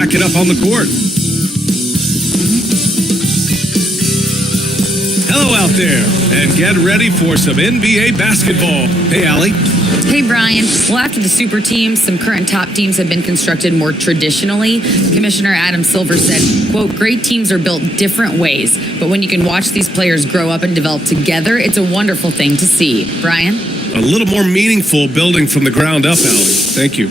back it up on the court. Hello out there, and get ready for some NBA basketball. Hey, Allie. Hey, Brian. Well, after the super teams, some current top teams have been constructed more traditionally. Commissioner Adam Silver said, quote, great teams are built different ways, but when you can watch these players grow up and develop together, it's a wonderful thing to see. Brian? A little more meaningful building from the ground up, Allie. Thank you.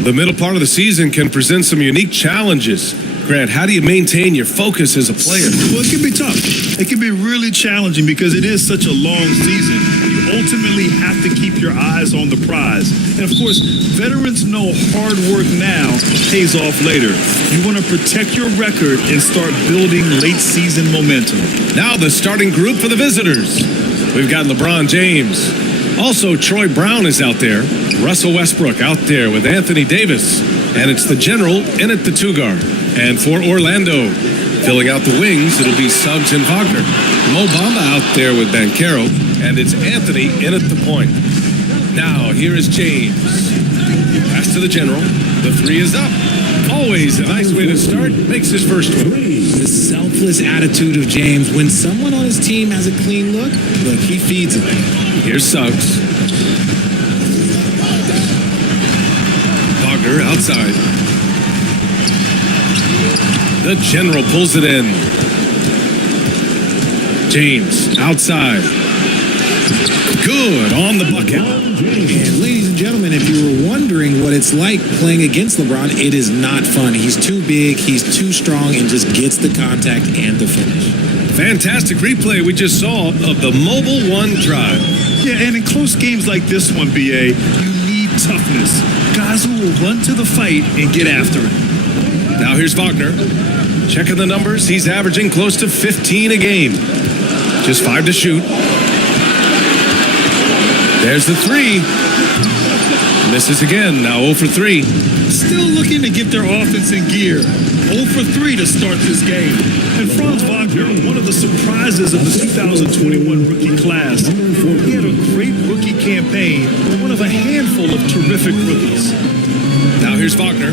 The middle part of the season can present some unique challenges. Grant, how do you maintain your focus as a player? Well, it can be tough. It can be really challenging because it is such a long season. You ultimately have to keep your eyes on the prize. And of course, veterans know hard work now pays off later. You want to protect your record and start building late season momentum. Now the starting group for the visitors. We've got LeBron James. Also, Troy Brown is out there. Russell Westbrook out there with Anthony Davis. And it's the general in at the two-guard. And for Orlando, filling out the wings, it'll be Suggs and Wagner. Mo Bamba out there with Banchero, and it's Anthony in at the point. Now, here is James. Pass to the general. The three is up. Always a nice way to start. Makes his first one. The selfless attitude of James. When someone on his team has a clean look, he feeds it. Here's Suggs. Wagner outside. The general pulls it in. James outside. Good on the bucket. And ladies and gentlemen, if you were wondering what it's like playing against LeBron, it is not fun. He's too big, he's too strong, and just gets the contact and the finish. Fantastic replay we just saw of the Mobile One drive. Yeah, and in close games like this one, BA, you need toughness. Guys who will run to the fight and get after it. Now here's Wagner. Checking the numbers, he's averaging close to 15 a game. Just 5 to shoot. There's the three. Misses again, now 0 for 3. Still looking to get their offense in gear. 0 for 3 to start this game. And Franz Wagner, one of the surprises of the 2021 rookie class. He had a great rookie campaign, one of a handful of terrific rookies. Now here's Wagner,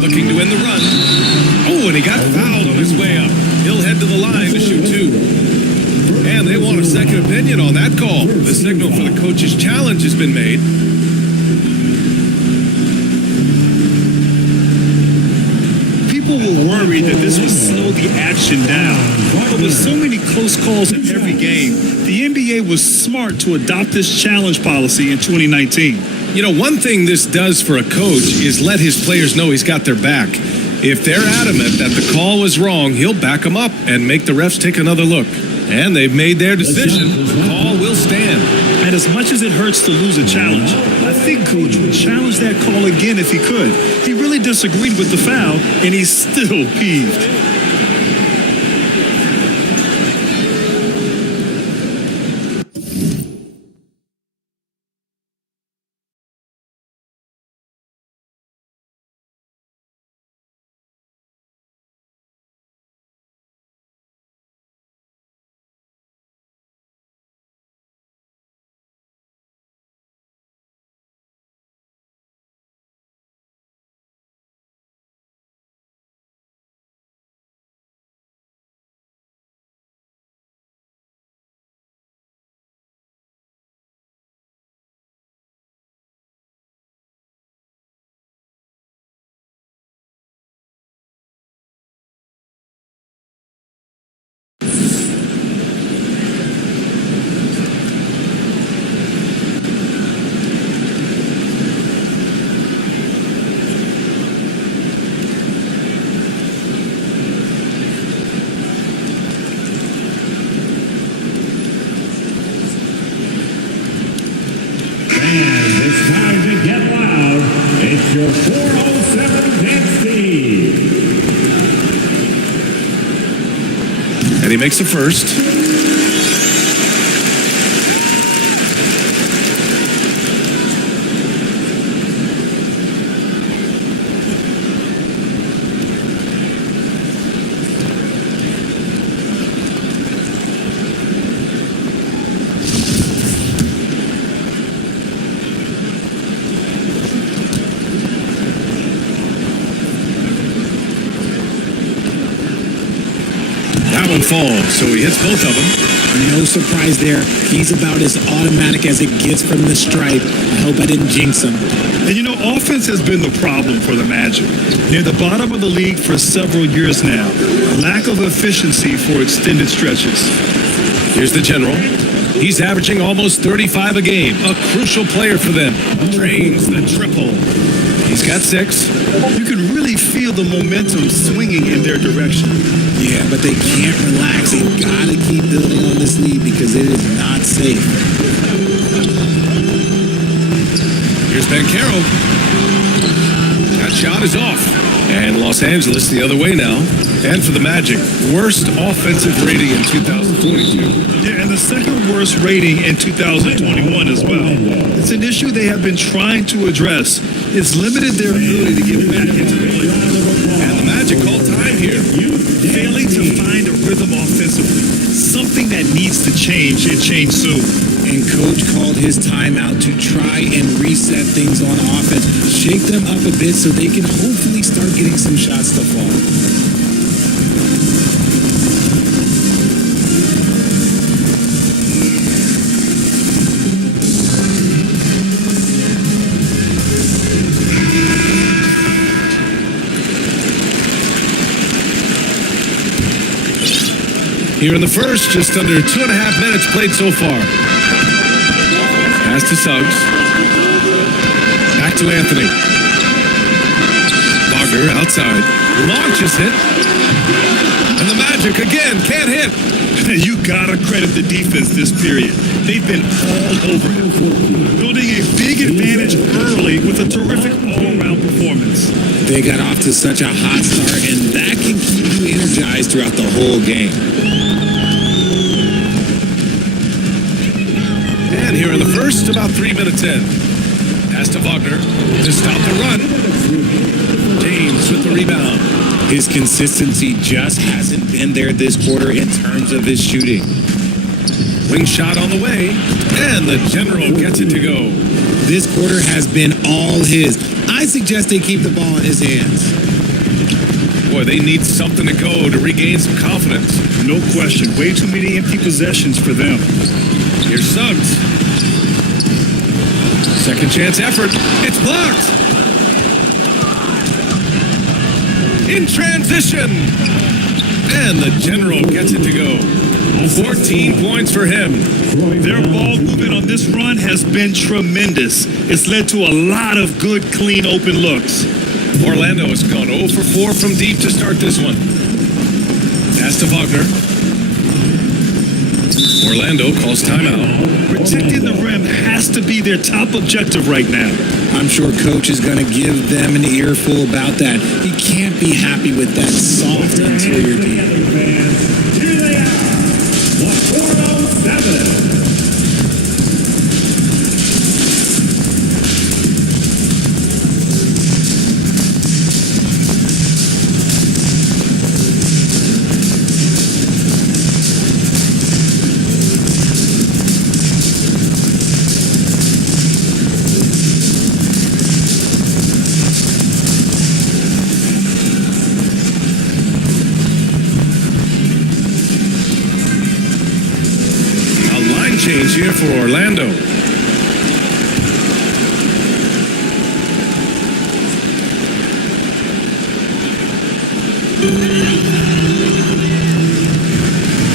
looking to win the run. Oh, and he got fouled on his way up. He'll head to the line to shoot 2. And they want a second opinion on that call. The signal for the coach's challenge has been made. People were worried that this would slow the action down. But with so many close calls in every game, the NBA was smart to adopt this challenge policy in 2019. You know, one thing this does for a coach is let his players know he's got their back. If they're adamant that the call was wrong, he'll back them up and make the refs take another look. And they've made their decision. The call will stand. And as much as it hurts to lose a challenge, I think Coach would challenge that call again if he could. He really disagreed with the foul, and he's still peeved. And it's time to get loud. It's your 407 dance team. And he makes the first. one falls, so he hits both of them. No surprise there. He's about as automatic as it gets from the stripe. I hope I didn't jinx him. And you know, offense has been the problem for the Magic. Near the bottom of the league for several years now. Lack of efficiency for extended stretches. Here's the general. He's averaging almost 35 a game. A crucial player for them. Drains the triple. He's got 6. You can really feel the momentum swinging in their direction. Yeah, but they can't relax. They've got to keep building on this lead because it is not safe. Here's Bancaro. That shot is off. And Los Angeles the other way now. And for the Magic, worst offensive rating in 2022. Yeah, and the second worst rating in 2021 as well. It's an issue they have been trying to address. It's limited their ability to get back into play. And the Magic call time here. Failing to find a rhythm offensively. Something that needs to change and change soon. And coach called his timeout to try and reset things on offense, shake them up a bit so they can hopefully start getting some shots to fall. Here in the first, just under 2.5 minutes played so far. Pass to Suggs. Back to Anthony. Wagner outside. Launch is hit. And the Magic again can't hit. You gotta credit the defense this period. They've been all over him. Building a big advantage early with a terrific all-around performance. They got off to such a hot start, and that can keep you energized throughout the whole game. And here in the first, about 3 minutes in. Pass to Wagner to stop the run. James with the rebound. His consistency just hasn't been there this quarter in terms of his shooting. Wing shot on the way. And the general gets it to go. This quarter has been all his. I suggest they keep the ball in his hands. Boy, they need something to go to regain some confidence. No question. Way too many empty possessions for them. Here's Suggs. Second chance effort. It's blocked. In transition. And the general gets it to go. 14 points for him. Their ball movement on this run has been tremendous. It's led to a lot of good, clean, open looks. Orlando has gone 0 for 4 from deep to start this one. Pass to Wagner. Orlando calls timeout. Protecting the rim has to be their top objective right now. I'm sure coach is going to give them an earful about that. He can't be happy with that soft interior D. Here they are, the 407. Change here for Orlando.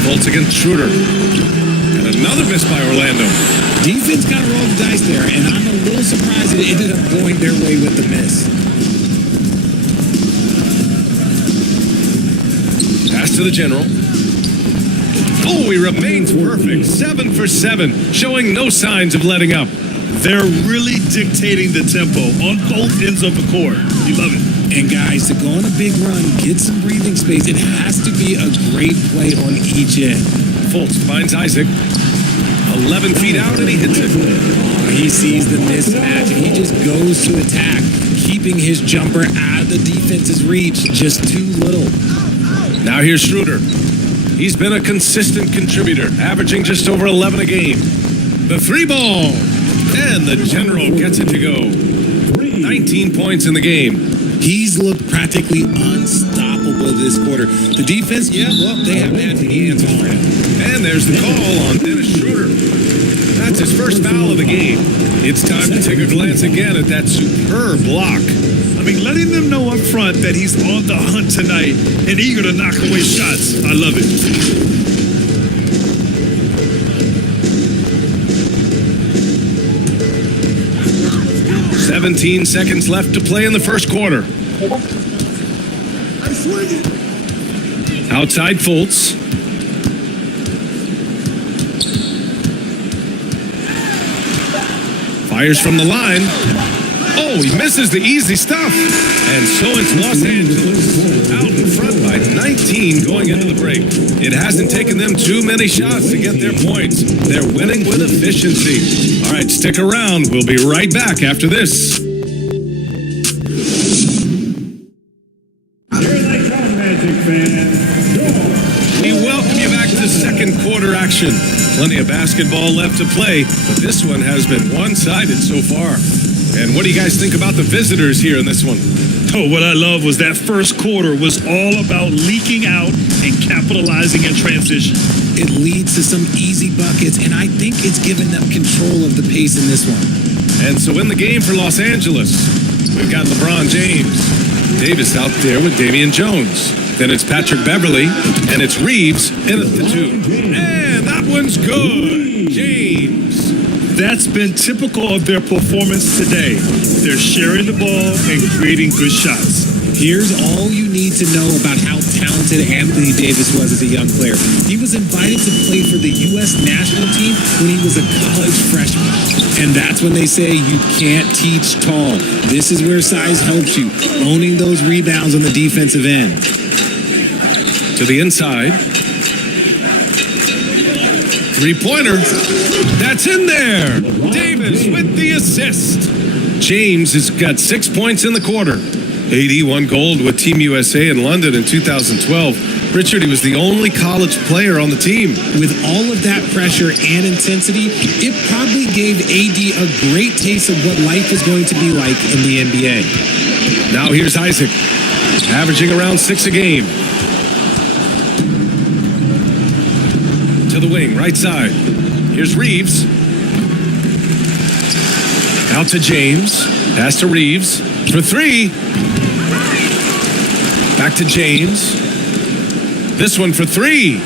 Bolts against Schroeder. And another miss by Orlando. Defense got to roll the dice there, and I'm a little surprised it ended up going their way with the miss. Pass to the general. Oh, he remains perfect. 7 for 7, showing no signs of letting up. They're really dictating the tempo on both ends of the court. You love it. And guys, to go on a big run, get some breathing space, it has to be a great play on each end. Fultz finds Isaac. 11 feet out, and he hits it. Oh, he sees the mismatch, and he just goes to attack, keeping his jumper out of the defense's reach. Just too little. Now here's Schroeder. He's been a consistent contributor, averaging just over 11 a game. The 3 ball. And the general gets it to go. 19 points in the game. He's looked practically unstoppable this quarter. The defense, yeah, well, they haven't had the answers for him. And there's the call on Dennis Schroeder. That's his first foul of the game. It's time to take a glance again at that superb block. I mean, letting them know up front that he's on the hunt tonight and eager to knock away shots. I love it. 17 seconds left to play in the first quarter. Outside Fultz. Fires from the line. Oh, he misses the easy stuff. And so it's Los Angeles out in front by 19 going into the break. It hasn't taken them too many shots to get their points. They're winning with efficiency. All right, stick around. We'll be right back after this. Here they come, Magic fans. We welcome you back to second quarter action. Plenty of basketball left to play, but this one has been one-sided so far. And what do you guys think about the visitors here in this one? Oh, what I love was that first quarter was all about leaking out and capitalizing in transition. It leads to some easy buckets, and I think it's given them control of the pace in this one. And so in the game for Los Angeles, we've got LeBron James. Davis out there with Damian Jones. Then it's Patrick Beverly, and it's Reeves in at the 2. And that one's good. James. That's been typical of their performance today. They're sharing the ball and creating good shots. Here's all you need to know about how talented Anthony Davis was as a young player. He was invited to play for the U.S. national team when he was a college freshman. And that's when they say you can't teach tall. This is where size helps you, owning those rebounds on the defensive end. To the inside. Three-pointer. That's in there. Davis with the assist. James has got 6 points in the quarter. AD won gold with Team USA in London in 2012. Richard, he was the only college player on the team. With all of that pressure and intensity, it probably gave AD a great taste of what life is going to be like in the NBA. Now here's Isaac, averaging around 6 a game. To the wing, right side. Here's Reeves. Out to James. Pass to Reeves. For 3. Back to James. This one for 3.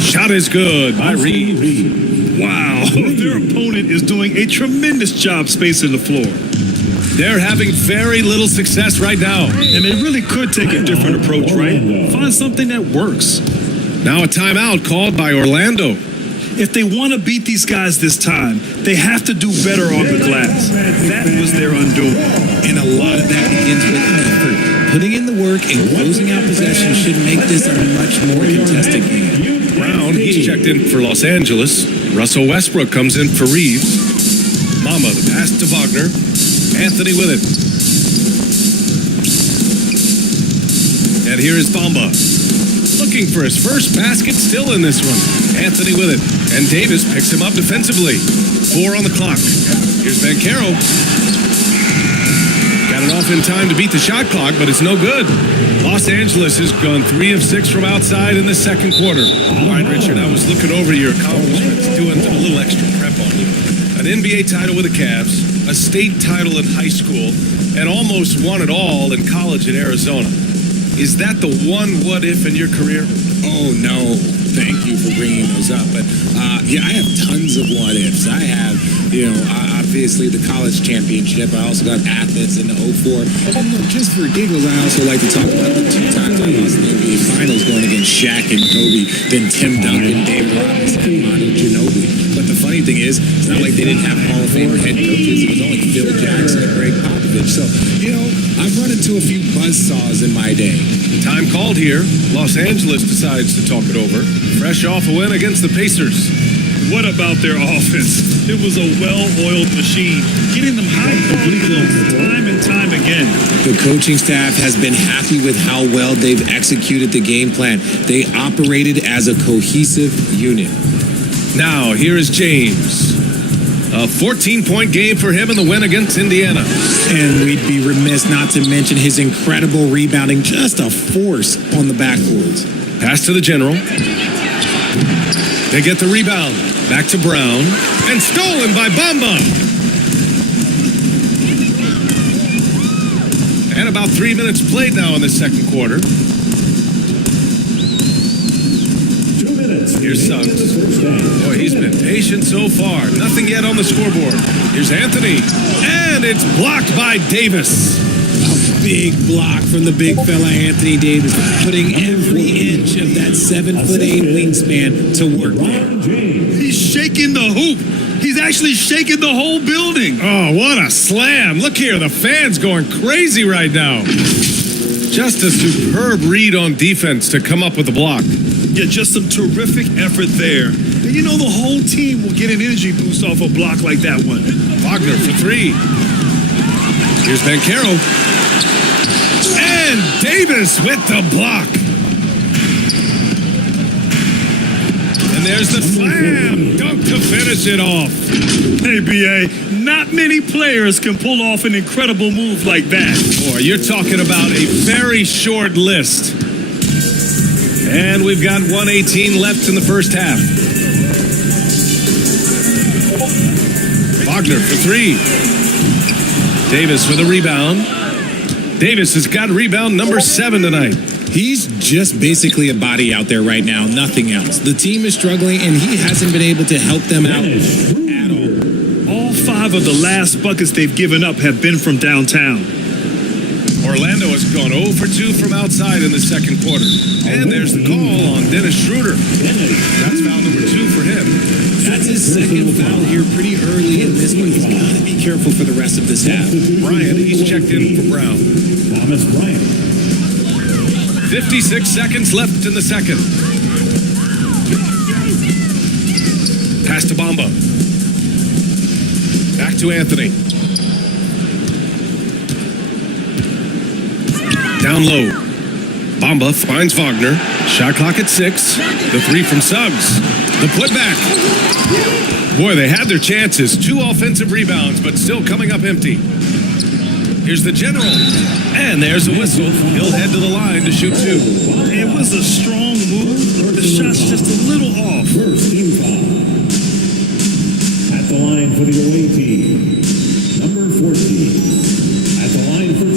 Shot is good by Reeves. Wow, their opponent is doing a tremendous job spacing the floor. They're having very little success right now. And they really could take a different approach, right? Find something that works. Now a timeout called by Orlando. If they want to beat these guys this time, they have to do better on the glass. That was their undoing. And a lot of that begins with effort. Putting in the work and closing out possession should make this a much more contested game. Brown, he's checked in for Los Angeles. Russell Westbrook comes in for Reeves. Mama, the pass to Wagner. Anthony with it. And here is Bamba. Looking for his first basket, still in this one. Anthony with it. And Davis picks him up defensively. 4 on the clock. Here's Banchero. Got it off in time to beat the shot clock, but it's no good. Los Angeles has gone 3 of 6 from outside in the second quarter. All right, Richard, I was looking over your accomplishments, doing a little extra prep on you. An NBA title with the Cavs, a state title in high school, and almost won it all in college in Arizona. Is that the one what-if in your career? Oh, no. Thank you for bringing those up. But, yeah, I have tons of what-ifs. I have, obviously the college championship. I also got Athens in the 04. And look, just for giggles, I also like to talk about the 2 times I lost in the NBA Finals going against Shaq and Kobe, then Tim Duncan, Dave Robinson, and Manu Ginobili. But the funny thing is, it's not like they didn't have Hall of Fame head coaches. It was only Phil Jackson and Greg Popovich. So, I've run into a few buzzsaws in my day. Time called here. Los Angeles decides to talk it over. Fresh off a win against the Pacers. What about their offense? It was a well-oiled machine, getting them high-quality looks time and time again. The coaching staff has been happy with how well they've executed the game plan. They operated as a cohesive unit. Now, here is James. A 14-point game for him in the win against Indiana. And we'd be remiss not to mention his incredible rebounding, just a force on the backboards. Pass to the general. They get the rebound. Back to Brown. And stolen by Bamba. And about 3 minutes played now in the second quarter. 2 minutes. Here's Suggs. Boy, he's been patient so far. Nothing yet on the scoreboard. Here's Anthony. And it's blocked by Davis. A big block from the big fella Anthony Davis, putting every inch of that 7'8" wingspan to work there. He's shaking the hoop. He's actually shaking the whole building. Oh, what a slam. Look here, the fans going crazy right now. Just a superb read on defense to come up with the block. Yeah, just some terrific effort there. And you know the whole team will get an energy boost off a block like that one. Wagner for three. Here's Banchero. And Davis with the block. And there's the slam. Dunk to finish it off. Hey, B.A., not many players can pull off an incredible move like that. Boy, you're talking about a very short list. And we've got 1:18 left in the first half. Wagner for three. Davis for the rebound. Davis has got rebound number 7 tonight. He's just basically a body out there right now, nothing else. The team is struggling, and he hasn't been able to help them out at all. All 5 of the last buckets they've given up have been from downtown. Orlando has gone 0 for 2 from outside in the second quarter. And there's the call on Dennis Schroeder. That's foul number 2 for him. That's his second foul here pretty early in this one. He's got to be careful for the rest of this half. Bryant, he's checked in for Brown. Thomas Bryant. 56 seconds left in the second. Pass to Bamba. Back to Anthony. Down low. Bamba finds Wagner. Shot clock at 6. The three from Suggs. The putback. Boy, they had their chances. 2 offensive rebounds, but still coming up empty. Here's the general. And there's a whistle. He'll head to the line to shoot 2. It was a strong move. The shot's just a little off. First team foul. At the line for the away team, number 14. At the line for 2.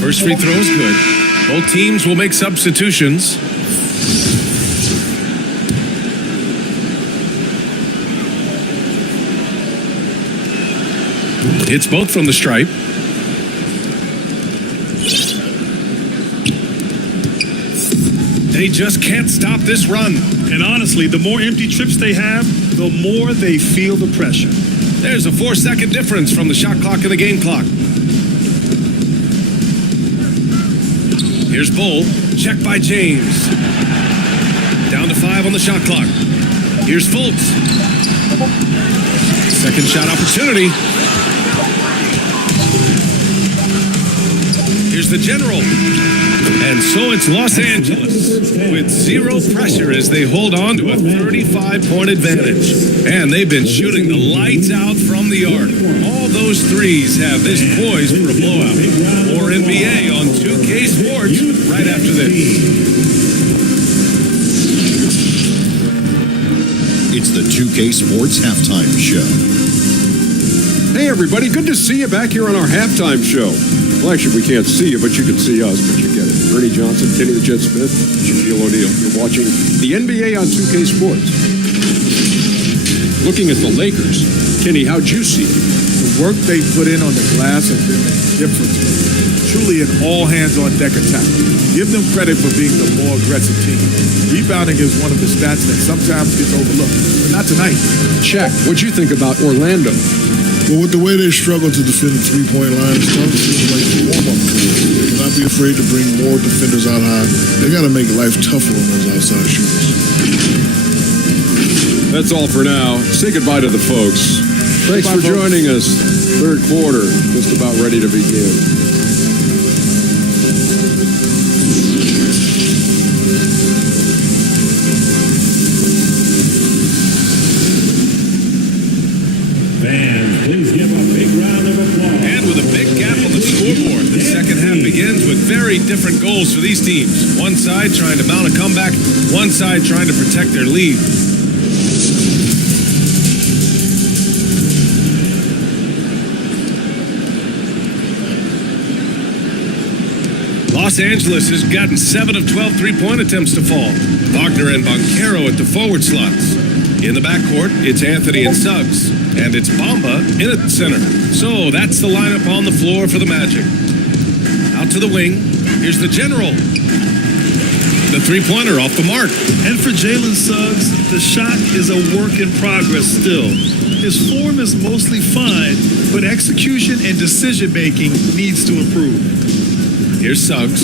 First free throw is good. Both teams will make substitutions. It's both from the stripe. They just can't stop this run. And honestly, the more empty trips they have, the more they feel the pressure. There's a 4-second difference from the shot clock and the game clock. Here's Bull. Check by James. Down to 5 on the shot clock. Here's Fultz. Second shot opportunity. Here's the general. And so it's Los Angeles with 0 pressure as they hold on to a 35-point advantage. And they've been shooting the lights out from the arc. All those threes have this poised for a blowout. More NBA on 2K Sports right after this. It's the 2K Sports Halftime Show. Hey everybody, good to see you back here on our halftime show. Well, actually, we can't see you, but you can see us, but you get it. Ernie Johnson, Kenny the Jet Smith, Shaquille O'Neal. You're watching the NBA on 2K Sports. Looking at the Lakers, Kenny, how'd you see it? The work they put in on the glass has been the difference. Truly an all-hands-on-deck attack. Give them credit for being the more aggressive team. Rebounding is one of the stats that sometimes gets overlooked, but not tonight. Check. What'd you think about Orlando? Well, with the way they struggle to defend the three-point line, it's starting to feel like a warm-up period. They cannot be afraid to bring more defenders out high. They got to make life tougher on those outside shooters. That's all for now. Say goodbye to the folks. Thanks for joining us. Third quarter, just about ready to begin. Fans, please give a big round of applause. And with a big gap on the scoreboard, the second half begins with very different goals for these teams. One side trying to mount a comeback, one side trying to protect their lead. Los Angeles has gotten 7 of 12 three-point attempts to fall. Wagner and Banchero at the forward slots. In the backcourt, it's Anthony and Suggs. And it's Bamba in at center. So that's the lineup on the floor for the Magic. Out to the wing. Here's the general. The three-pointer off the mark. And for Jalen Suggs, the shot is a work in progress still. His form is mostly fine, but execution and decision-making needs to improve. Here's Suggs.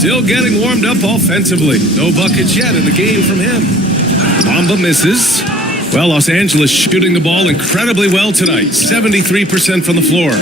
Still getting warmed up offensively. No buckets yet in the game from him. Bamba misses. Well, Los Angeles shooting the ball incredibly well tonight. 73% from the floor.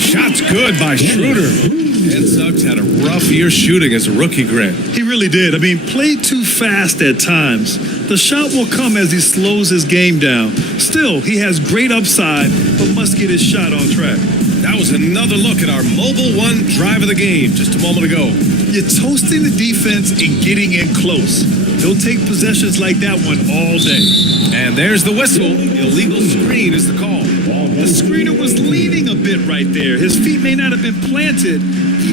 Shots good by Schroeder. And Suggs had a rough year shooting as a rookie, Grant. He really did. I mean, played too fast at times. The shot will come as he slows his game down. Still, he has great upside, but must get his shot on track. That was another look at our Mobile One drive of the game just a moment ago. You're toasting the defense and getting in close. They'll take possessions like that one all day. And there's the whistle. Illegal screen is the call. The screener was leaning a bit right there. His feet may not have been planted.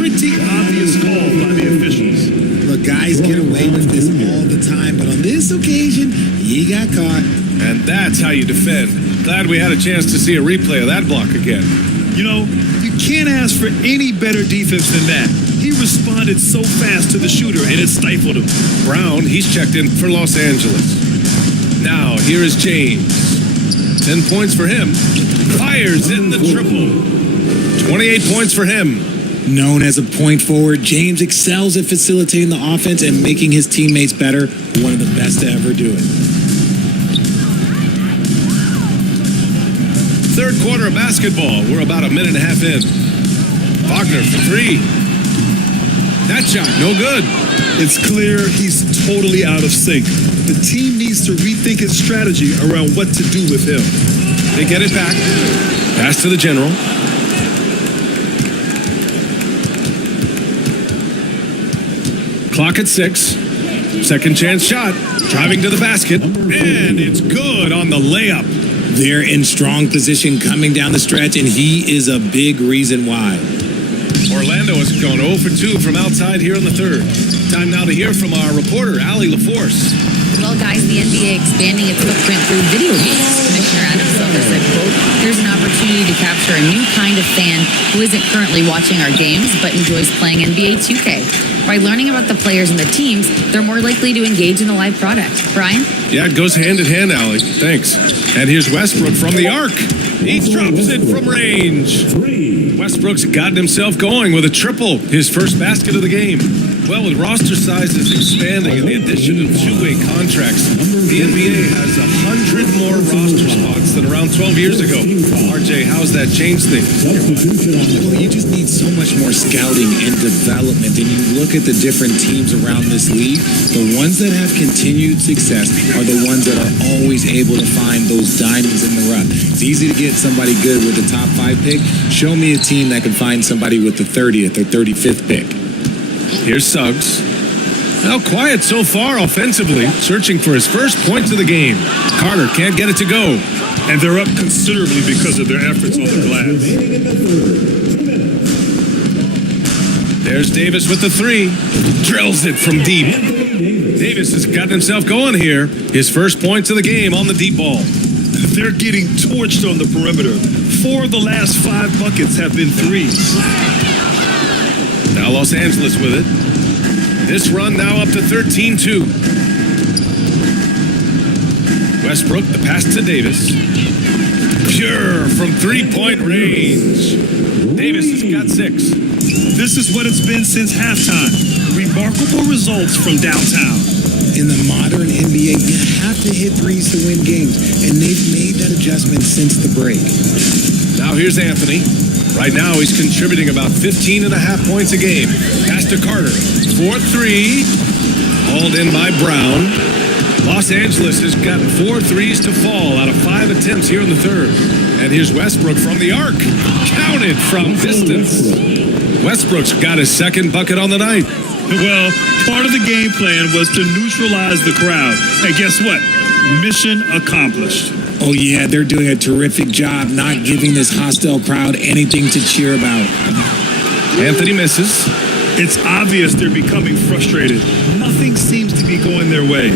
Pretty obvious call by the officials. Look, guys get away with this all the time, but on this occasion, he got caught. And that's how you defend. Glad we had a chance to see a replay of that block again. You know, you can't ask for any better defense than that. He responded so fast to the shooter, and it stifled him. Brown, he's checked in for Los Angeles. Now, here is James. 10 points for him. Fires in the triple. 28 points for him. Known as a point forward, James excels at facilitating the offense and making his teammates better. One of the best to ever do it. Third quarter of basketball. We're about a minute and a half in. Wagner for three. That shot, no good. It's clear he's totally out of sync. The team needs to rethink its strategy around what to do with him. They get it back. Pass to the general. Clock at 6. Second chance shot. Driving to the basket. And it's good on the layup. They're in strong position coming down the stretch, and he is a big reason why. Orlando has gone 0 for 2 from outside here in the third. Time now to hear from our reporter, Allie LaForce. Well, guys, the NBA expanding its footprint through video games. Commissioner Adam Silver said, quote, "Here's an opportunity to capture a new kind of fan who isn't currently watching our games but enjoys playing NBA 2K. By learning about the players and the teams, they're more likely to engage in the live product." Brian? Yeah, it goes hand in hand, Allie. Thanks. And here's Westbrook from the arc. He drops it from range. Westbrook's gotten himself going with a triple, his first basket of the game. Well, with roster sizes expanding and the addition of two-way contracts, the NBA has 100 more roster spots than around 12 years ago. RJ, how's that changed things? Well, you just need so much more scouting and development. And you look at the different teams around this league, the ones that have continued success are the ones that are always able to find those diamonds in the rough. It's easy to get somebody good with the top 5 pick. Show me a team that can find somebody with the 30th or 35th pick. Here's Suggs. Now quiet so far offensively, searching for his first points of the game. Carter can't get it to go. And they're up considerably because of their efforts on the glass. There's Davis with the 3. Drills it from deep. Davis has gotten himself going here. His first points of the game on the deep ball. They're getting torched on the perimeter. 4 of the last 5 buckets have been threes. Now Los Angeles with it. This run now up to 13-2. Westbrook, the pass to Davis. Pure from three-point range. Davis has got 6. This is what it's been since halftime. Remarkable results from downtown. In the modern NBA, you have to hit threes to win games, and they've made that adjustment since the break. Now here's Anthony. Right now he's contributing about 15.5 points a game. Pass to Carter. 4-3. Hauled in by Brown. Los Angeles has gotten 4 threes to fall out of 5 attempts here in the third. And here's Westbrook from the arc. Counted from distance. Westbrook's got his second bucket on the night. Well, part of the game plan was to neutralize the crowd. And guess what? Mission accomplished. Oh, yeah, they're doing a terrific job not giving this hostile crowd anything to cheer about. Anthony misses. It's obvious they're becoming frustrated. Nothing seems to be going their way.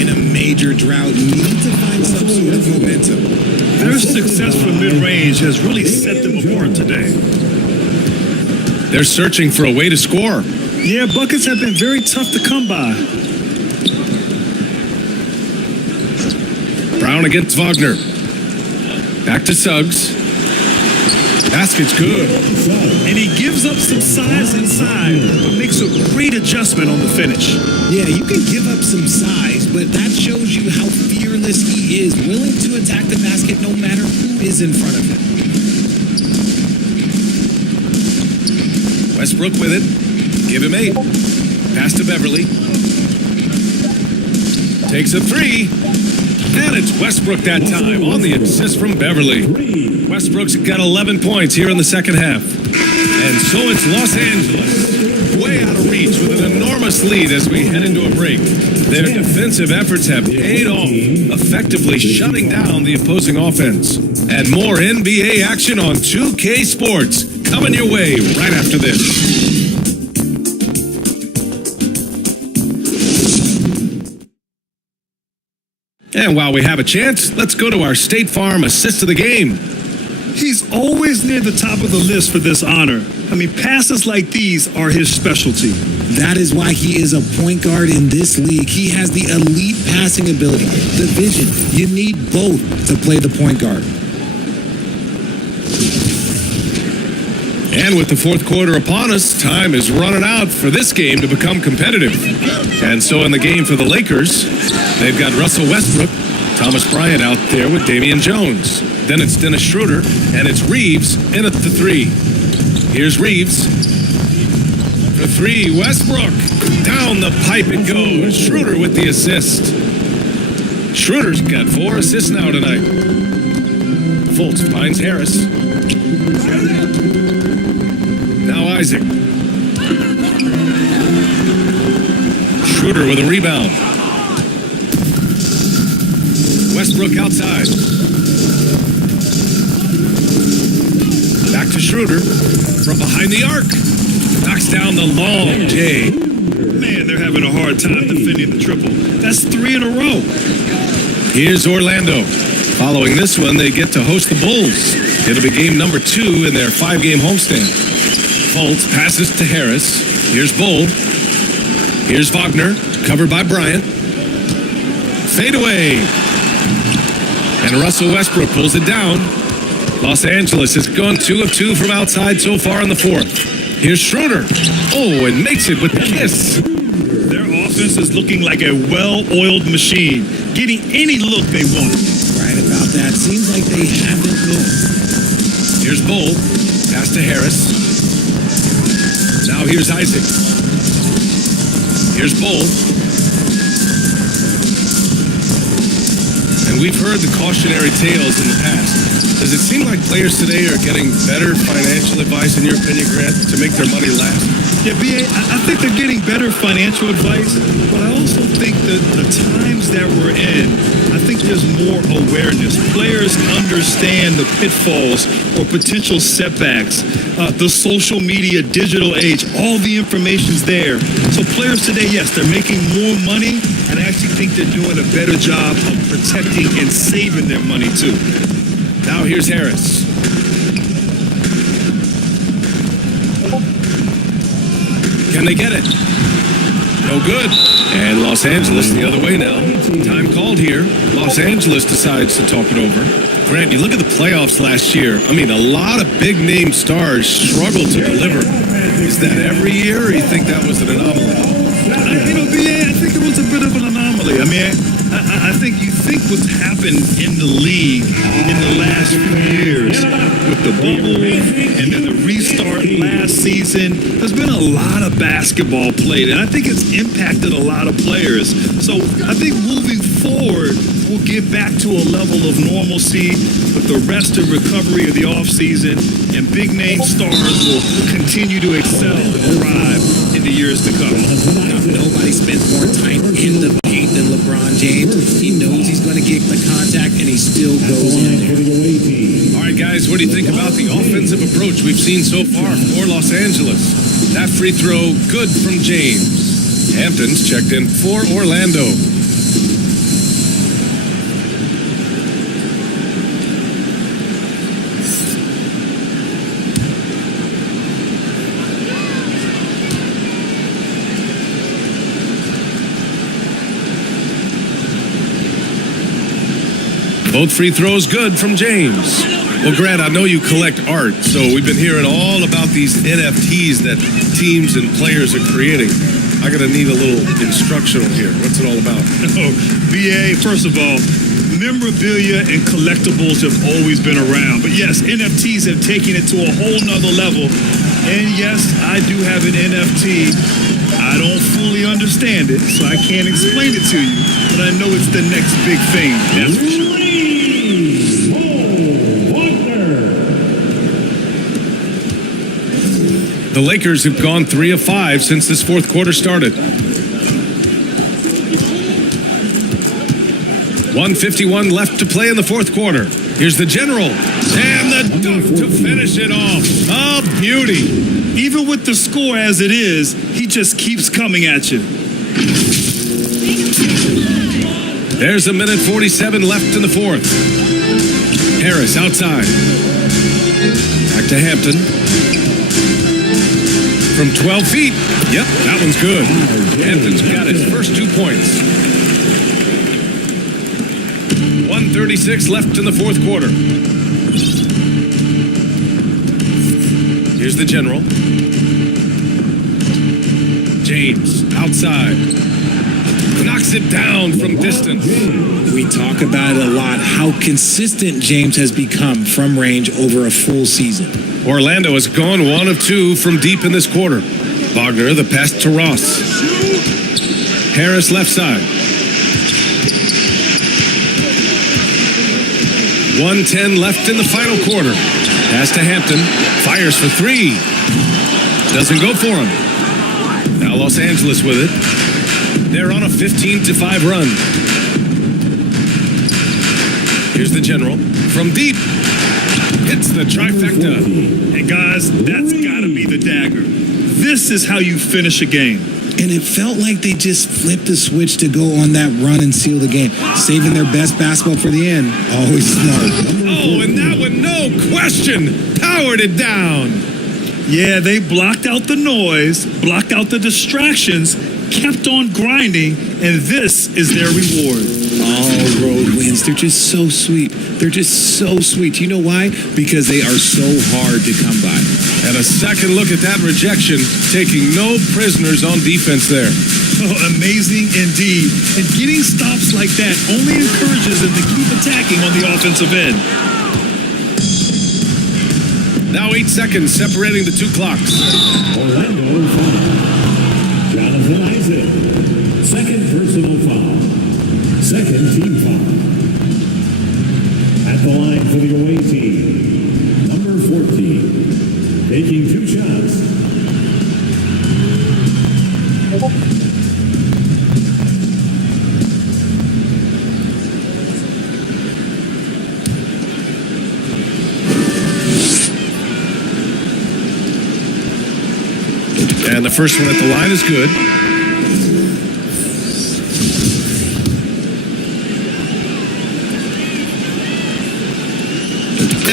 In a major drought, you need to find some sort of momentum. Their success from mid-range has really set them apart today. They're searching for a way to score. Yeah, buckets have been very tough to come by. Brown against Wagner. Back to Suggs. Basket's good. And he gives up some size inside, but makes a great adjustment on the finish. Yeah, you can give up some size, but that shows you how fearless he is, willing to attack the basket no matter who is in front of him. Westbrook with it. Give him 8. Pass to Beverly. Takes a 3. And it's Westbrook that time on the assist from Beverly. Westbrook's got 11 points here in the second half. And so it's Los Angeles, way out of reach with an enormous lead as we head into a break. Their defensive efforts have paid off, effectively shutting down the opposing offense. And more NBA action on 2K Sports coming your way right after this. And while we have a chance, let's go to our State Farm assist of the game. He's always near the top of the list for this honor. I mean, passes like these are his specialty. That is why he is a point guard in this league. He has the elite passing ability, the vision. You need both to play the point guard. And with the fourth quarter upon us, time is running out for this game to become competitive. And so in the game for the Lakers, they've got Russell Westbrook, Thomas Bryant out there with Damian Jones. Then it's Dennis Schroeder, and it's Reeves in at the 3. Here's Reeves. The 3, Westbrook. Down the pipe it goes. Schroeder with the assist. Schroeder's got 4 assists now tonight. Fultz finds Harris. Now Isaac. Schroeder with a rebound. Westbrook outside. Back to Schroeder from behind the arc. Knocks down the long J. Man, they're having a hard time defending the triple. That's 3 in a row. Here's Orlando. Following this one, they get to host the Bulls. It'll be game number 2 in their 5-game homestand. Fultz passes to Harris. Here's Bull. Here's Wagner, covered by Bryant. Fade away. And Russell Westbrook pulls it down. Los Angeles has gone 2 of 2 from outside so far in the fourth. Here's Schroeder. Oh, and makes it with the kiss. Their offense is looking like a well-oiled machine, getting any look they want. Right about that. Seems like they haven't missed. Here's Bull. Pass to Harris. Now here's Isaac. Here's Bull. And we've heard the cautionary tales in the past. Does it seem like players today are getting better financial advice, in your opinion, Grant, to make their money last? Yeah, B.A., I think they're getting better financial advice, but I also think that the times that we're in, I think there's more awareness. Players understand the pitfalls or potential setbacks, the social media, digital age, all the information's there. So players today, yes, they're making more money, and I actually think they're doing a better job of protecting and saving their money, too. Now here's Harris. Can they get it? No good. And Los Angeles the other way now. Time called here. Los Angeles decides to talk it over. Grant, you look at the playoffs last year. I mean, a lot of big-name stars struggled to deliver. Is that every year, or you think that was an anomaly? BA, I think it was a bit of an anomaly. I mean, I think what's happened in the league in the last few years with the bubble and then the restart last season, there's been a lot of basketball played, and I think it's impacted a lot of players. So I think moving forward, we'll get back to a level of normalcy with the rest and recovery of the offseason, and big-name stars will continue to excel and thrive in the years to come. Nobody spends more time in the paint than LeBron James. He knows he's going to get the contact, and he still goes in there. All right, guys, what do you think about the offensive approach we've seen so far for Los Angeles? That free throw, good from James. Hampton's checked in for Orlando. Both free throws good from James. Well, Grant, I know you collect art, so we've been hearing all about these NFTs that teams and players are creating. I'm going to need a little instructional here. What's it all about? BA, first of all, memorabilia and collectibles have always been around. But yes, NFTs have taken it to a whole nother level. And yes, I do have an NFT. I don't fully understand it, so I can't explain it to you. But I know it's the next big thing, that's for sure. The Lakers have gone 3 of 5 since this fourth quarter started. 1:51 left to play in the fourth quarter. Here's the general. And the dunk to finish it off. A beauty. Even with the score as it is, he just keeps coming at you. There's a minute 47 left in the fourth. Harris outside. Back to Hampton. From 12 feet. Yep, that one's good. Hampton's got his first 2 points. 1:36 left in the fourth quarter. Here's the general. James outside. Knocks it down from distance. We talk about it a lot, how consistent James has become from range over a full season. Orlando has gone 1 of 2 from deep in this quarter. Wagner, the pass to Ross. Harris left side. 1:10 left in the final quarter. Pass to Hampton. Fires for 3. Doesn't go for him. Now Los Angeles with it. They're on a 15-5 run. Here's the general. From deep. Hits the trifecta. And guys, that's got to be the dagger. This is how you finish a game. And it felt like they just flipped the switch to go on that run and seal the game, saving their best basketball for the end. Always smart. Oh, and that one, no question, powered it down. Yeah, they blocked out the noise, blocked out the distractions, kept on grinding, and this is their reward. All road wins. They're just so sweet. They're just so sweet. You know why? Because they are so hard to come by. And a second look at that rejection, taking no prisoners on defense there. Oh, amazing indeed. And getting stops like that only encourages them to keep attacking on the offensive end. Now 8 seconds separating the 2 clocks. Orlando foul. Jonathan Isaac. Second personal foul. Second team foul. At the line for the away team, number 14. Taking 2 shots. And the first one at the line is good.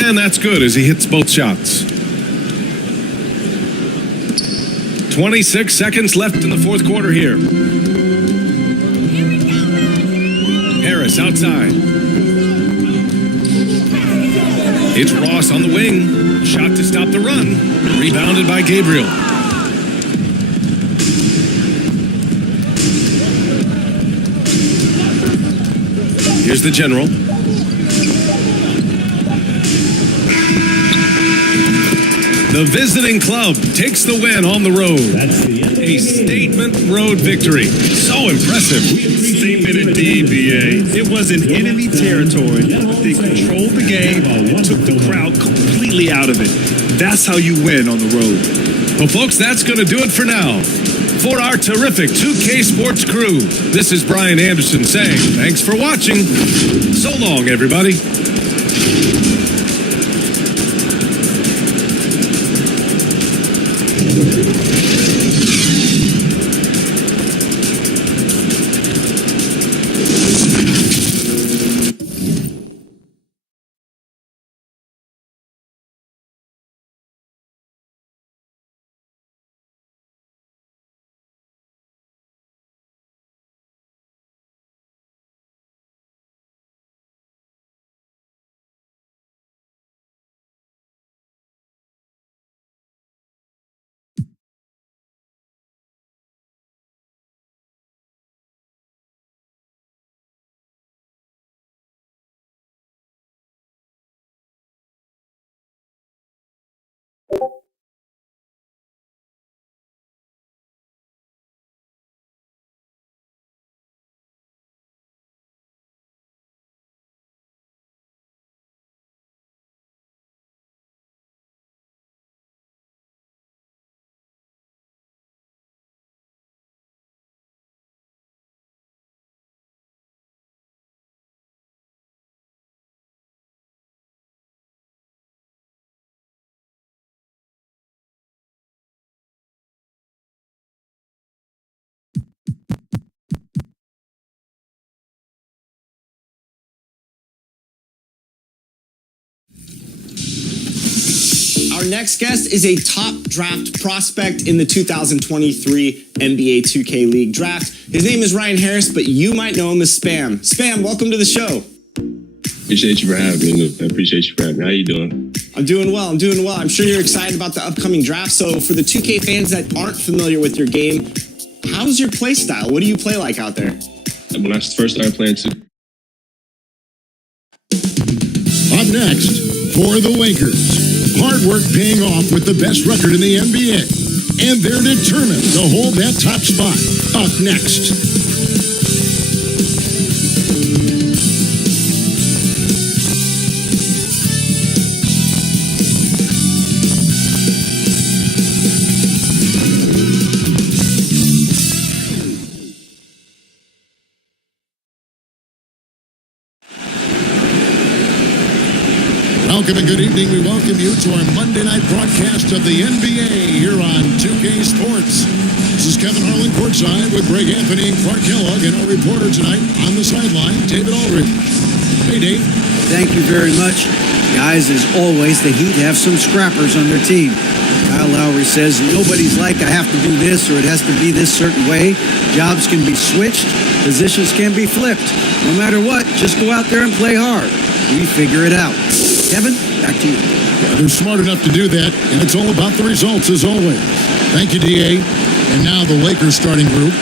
And that's good as he hits both shots. 26 seconds left in the fourth quarter here. Harris outside. It's Ross on the wing. Shot to stop the run. Rebounded by Gabriel. Here's the general. The visiting club takes the win on the road. A statement road victory. So impressive. Statement indeed, BA. It was in enemy territory, but they controlled the game and took the crowd completely out of it. That's how you win on the road. Well, folks, that's going to do it for now. For our terrific 2K Sports crew, this is Brian Anderson saying thanks for watching. So long, everybody. Our next guest is a top draft prospect in the 2023 NBA 2K League draft. His name is Ryan Harris, but you might know him as Spam. Spam, welcome to the show. Appreciate you for having me. I appreciate you for having me. How you doing? I'm doing well. I'm sure you're excited about the upcoming draft. So for the 2K fans that aren't familiar with your game, how's your play style? What do you play like out there? When I first started playing 2K. Up next, for the Lakers. Hard work paying off with the best record in the NBA. And they're determined to hold that top spot. Up next. Welcome and good evening. We welcome you to our Monday night broadcast of the NBA here on 2K Sports. This is Kevin Harlan courtside with Greg Anthony and Clark Kellogg, and our reporter tonight on the sideline, David Aldridge. Hey, Dave. Thank you very much. Guys, as always, the Heat have some scrappers on their team. Kyle Lowry says nobody's like, I have to do this or it has to be this certain way. Jobs can be switched. Positions can be flipped. No matter what, just go out there and play hard. We figure it out. Kevin, back to you. Yeah, they're smart enough to do that, and it's all about the results as always. Thank you, DA. And now the Lakers starting group.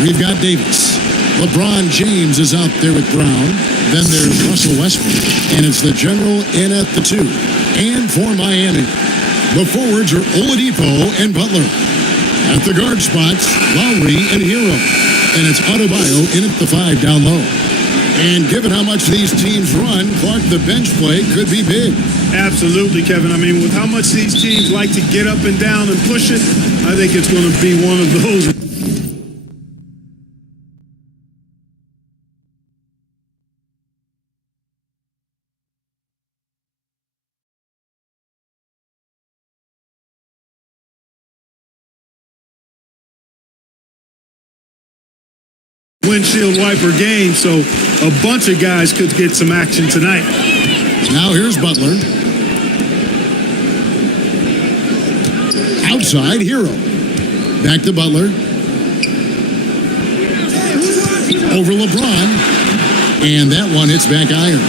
We've got Davis. LeBron James is out there with Brown. Then there's Russell Westbrook. And it's the general in at the 2. And for Miami, the forwards are Oladipo and Butler. At the guard spots, Lowry and Hero. And it's Adebayo in at the 5 down low. And given how much these teams run, Clark, the bench play could be big. Absolutely, Kevin. I mean, with how much these teams like to get up and down and push it, I think it's going to be one of those. Windshield wiper game, so a bunch of guys could get some action tonight. Now here's Butler. Outside, Hero. Back to Butler. Over LeBron. And that one hits back iron.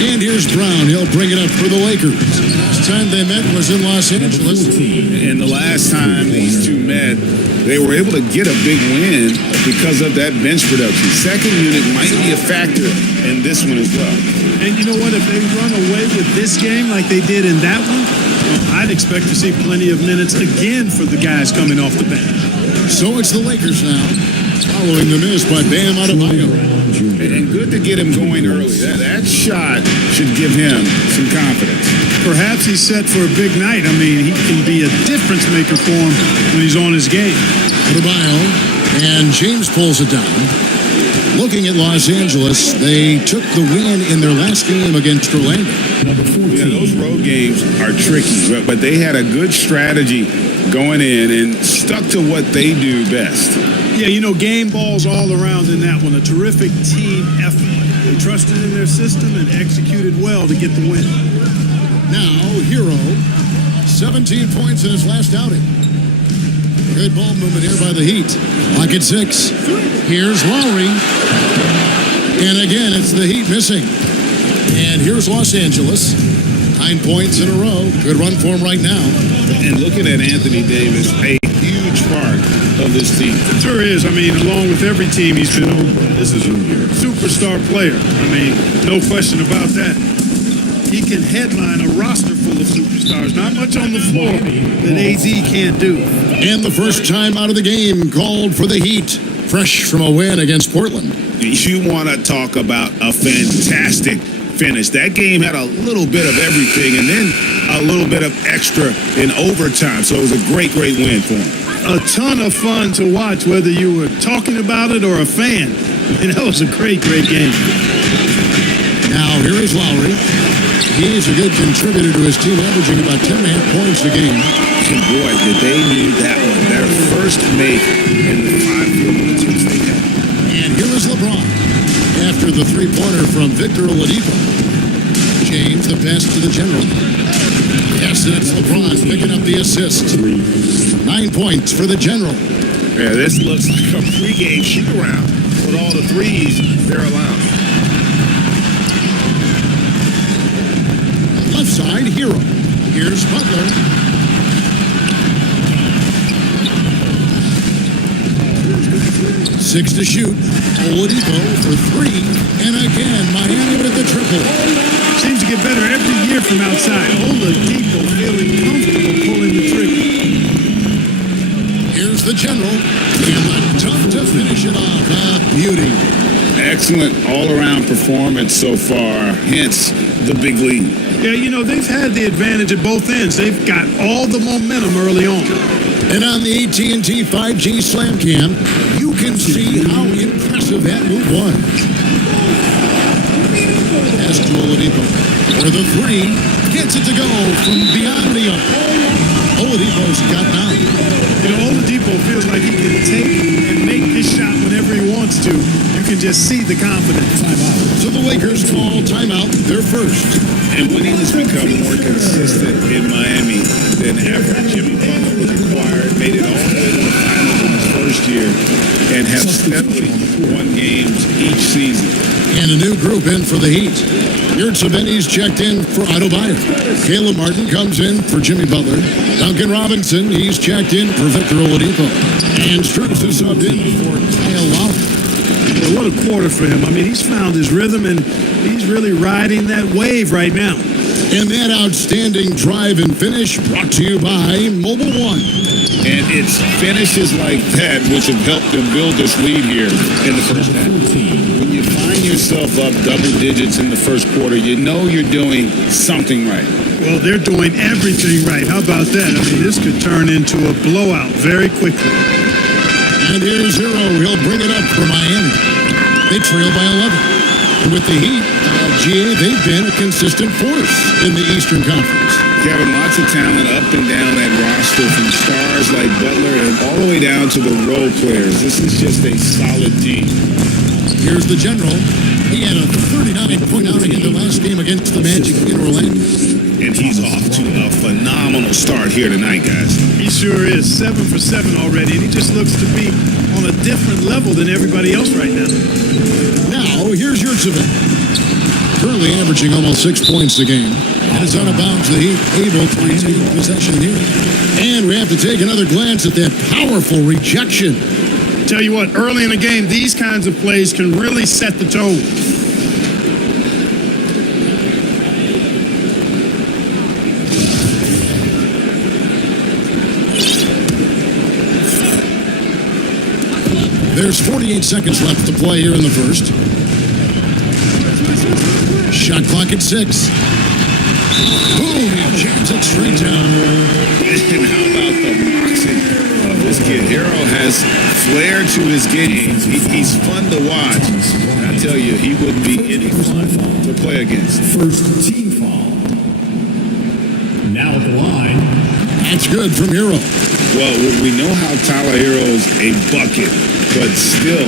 And here's Brown. He'll bring it up for the Lakers. Last time they met was in Los Angeles. And the last time these two met, they were able to get a big win because of that bench production. Second unit might be a factor in this one as well. And you know what? If they run away with this game like they did in that one, I'd expect to see plenty of minutes again for the guys coming off the bench. So it's the Lakers now, following the miss by Bam Adebayo. And good to get him going early. That shot should give him some confidence. Perhaps he's set for a big night. I mean, he can be a difference maker for him when he's on his game. Adebayo, and James pulls it down. Looking at Los Angeles, they took the win in their last game against Orlando. Yeah, those road games are tricky, but they had a good strategy going in and stuck to what they do best. Yeah, you know, game balls all around in that one. A terrific team effort. They trusted in their system and executed well to get the win. Now, Hero, 17 points in his last outing. Good ball movement here by the Heat. Lock at 6. Here's Lowry. And again, it's the Heat missing. And here's Los Angeles. 9 points in a row. Good run for him right now. And looking at Anthony Davis, a huge part of this team. Sure is. I mean, along with every team he's been on, this is a superstar player. I mean, no question about that. He can headline a roster full of superstars. Not much on the floor that AD can't do. And the first time out of the game called for the Heat. Fresh from a win against Portland. You want to talk about a fantastic finish. That game had a little bit of everything and then a little bit of extra in overtime. So it was a great, great win for him. A ton of fun to watch, whether you were talking about it or a fan. And that was a great, great game. Now, here is Lowry. He is a good contributor to his team, averaging about 10.5 points a game. And boy, did they need that one. Their first make in the 5 field goals they had. And here is LeBron. After the three-pointer from Victor Oladipo. James, the pass to the general. Yes, and it's LeBron picking up the assist. 9 points for the general. Yeah, this looks like a pregame shoot-around with all the threes they're allowed. Left side, Hero. Here's Butler. Six to shoot. Oladipo for 3. And again, Miami with the triple. Seems to get better every year from outside. Oladipo feeling comfortable pulling the trigger. Here's the general. And tough to finish it off. A beauty. Excellent all-around performance so far, hence the big lead. Yeah, you know, they've had the advantage at both ends. They've got all the momentum early on. And on the AT&T 5G Slam Cam, you can see how impressive that move was. Pass to Oladipo for the 3. Gets it to go from beyond the arc. Oladipo's got 9. You know, Oladipo feels like he can take and make this shot whenever he wants to. You can just see the confidence. So the Lakers call timeout, their first. And winning has become more consistent in Miami than ever. Jimmy Butler was acquired, made it all the way to the finals in his first year, and have steadily won games each season. And a new group in for the Heat. Yurtseven's checked in for Adebayo. Caleb Martin comes in for Jimmy Butler. Duncan Robinson, he's checked in for Victor Oladipo. And Struz is subbed in for Kyle Lowry. Well, what a quarter for him. I mean, he's found his rhythm, and he's really riding that wave right now. And that outstanding drive and finish brought to you by Mobile One. And it's finishes like that which have helped them build this lead here in the first half. When you find yourself up double digits in the first quarter, you know you're doing something right. Well, they're doing everything right. How about that? I mean, this could turn into a blowout very quickly. And here's Hero. He'll bring it up for Miami. They trail by 11. And with the Heat, GA, they've been a consistent force in the Eastern Conference. Kevin, lots of talent up and down that roster, from stars like Butler and all the way down to the role players. This is just a solid team. Here's the general. He had a 39-point outing in the last game against the Magic in Orlando. And he's off to a phenomenal start here tonight, guys. He sure is. 7 for 7 already, and he just looks to be on a different level than everybody else right now. Now, here's Yurtseven. currently averaging almost 6 points a game. And it's out of bounds. The Heat able to retain possession here. And we have to take another glance at that powerful rejection. Tell you what, early in the game, these kinds of plays can really set the tone. There's 48 seconds left to play here in the first. Shot clock at 6. Boom! He jams it straight down. And how about the moxie of this kid? Hero has flair to his game. He's fun to watch. And I tell you, he wouldn't be any fun to play against. First team foul. Now at the line. That's good from Hero. Well, we know how Tyler Hero's a bucket, but still,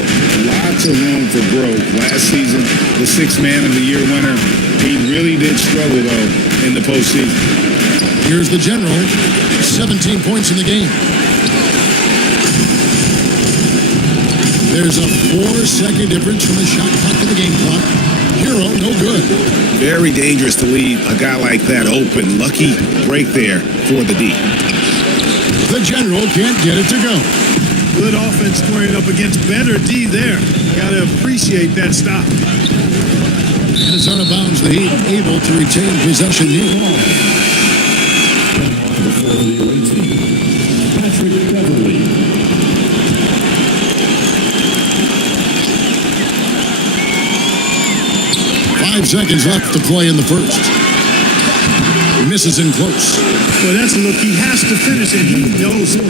lots of room for growth. Last season, the Sixth Man of the Year winner, he really did struggle, though, in the postseason. Here's the general. 17 points in the game. There's a 4-second difference from the shot clock to the game clock. Hero, no good. Very dangerous to leave a guy like that open. Lucky break there for the D. The general can't get it to go. Good offense squaring up against better D there. Got to appreciate that stop. And it's out of bounds. The Heat able to retain possession here. Patrick Beverly. 5 seconds left to play in the first. Misses in close. Well, that's a look he has to finish, and he knows it.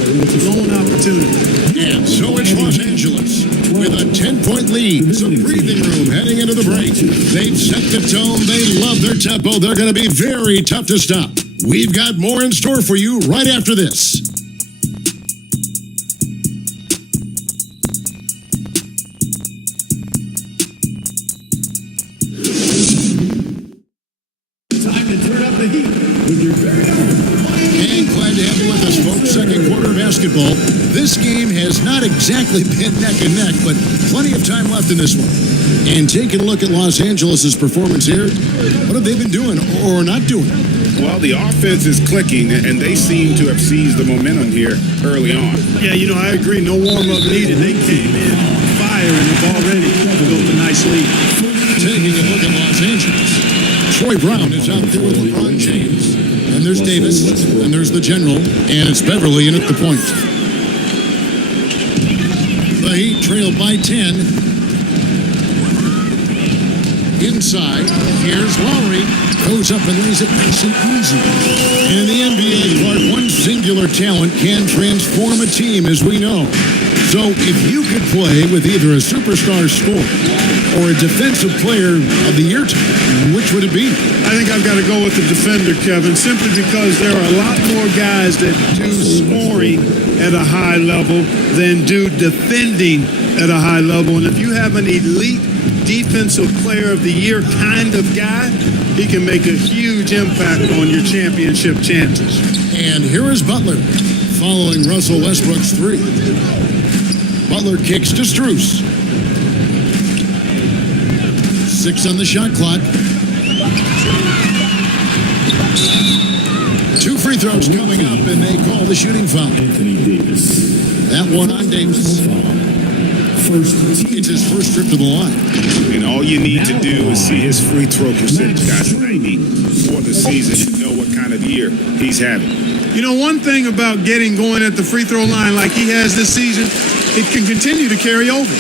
Lone opportunity. And so it's Los Angeles with a 10-point lead. Some breathing room heading into the break. They've set the tone. They love their tempo. They're going to be very tough to stop. We've got more in store for you right after this. Time to turn up the heat with your very own. And glad to have you with us, folks. Second quarter of basketball. This game has not exactly been neck and neck, but plenty of time left in this one. And taking a look at Los Angeles' performance here, what have they been doing or not doing? Well, the offense is clicking, and they seem to have seized the momentum here early on. Yeah, I agree. No warm-up needed. They came in on fire and have already built a nice lead. Taking a look at Los Angeles. Troy Brown is out there with LeBron James. And there's Davis. And there's the general. And it's Beverly in at the point. The Heat trailed by 10. Inside, here's Lowry. Goes up and lays it nice and easy. And in the NBA, Clark, one singular talent can transform a team, as we know. So if you could play with either a superstar scorer or a defensive player of the year, which would it be? I think I've got to go with the defender, Kevin, simply because there are a lot more guys that do scoring at a high level than do defending at a high level. And if you have an elite defensive player of the year kind of guy, he can make a huge impact on your championship chances. And here is Butler following Russell Westbrook's three. Butler kicks to Strus. 6 on the shot clock. 2 free throws coming up, and they call the shooting foul. Anthony Davis. That one on Davis. It's his first trip to the line. And all you need to do is see his free throw percentage got 90 for the season to know what kind of year he's having. One thing about getting going at the free throw line like he has this season, it can continue to carry over.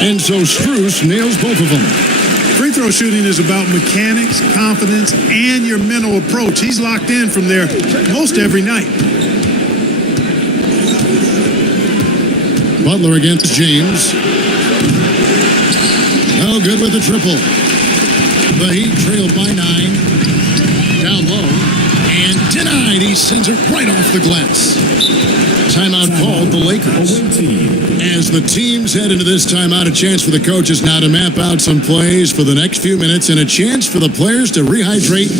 And so Strus nails both of them. Free throw shooting is about mechanics, confidence, and your mental approach. He's locked in from there most every night. Butler against James. No good with the triple. The Heat trailed by 9. Down low. And denied. He sends it right off the glass. Timeout called the Lakers. As the teams head into this timeout, a chance for the coaches now to map out some plays for the next few minutes and a chance for the players to rehydrate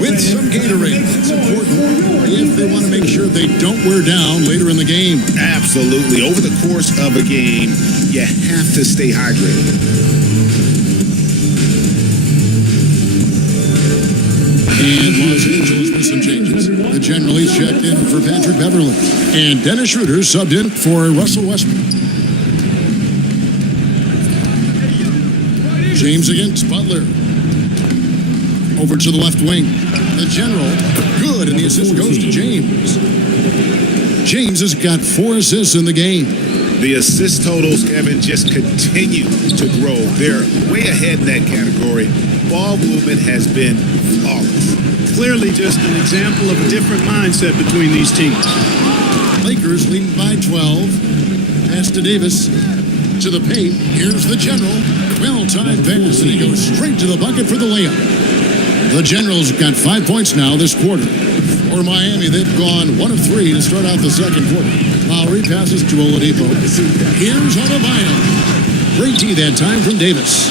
with some Gatorade. It's important if they want to make sure they don't wear down later in the game. Absolutely. Over the course of a game, you have to stay hydrated. And Los Angeles with some changes. The general is checked in for Patrick Beverly. And Dennis Schroeder subbed in for Russell Westbrook. James against Butler. Over to the left wing. The general, good, and the assist goes to James. James has got 4 assists in the game. The assist totals, Kevin, just continue to grow. They're way ahead in that category. Ball movement has been flawless. Clearly just an example of a different mindset between these teams. Lakers leading by 12. Pass to Davis. To the paint. Here's the general. Well-timed pass, and he goes straight to the bucket for the layup. The Generals got 5 points now this quarter. For Miami, they've gone 1 of 3 to start out the second quarter. Lowry passes to Oladipo. Here's Adebayo. Great D that time from Davis.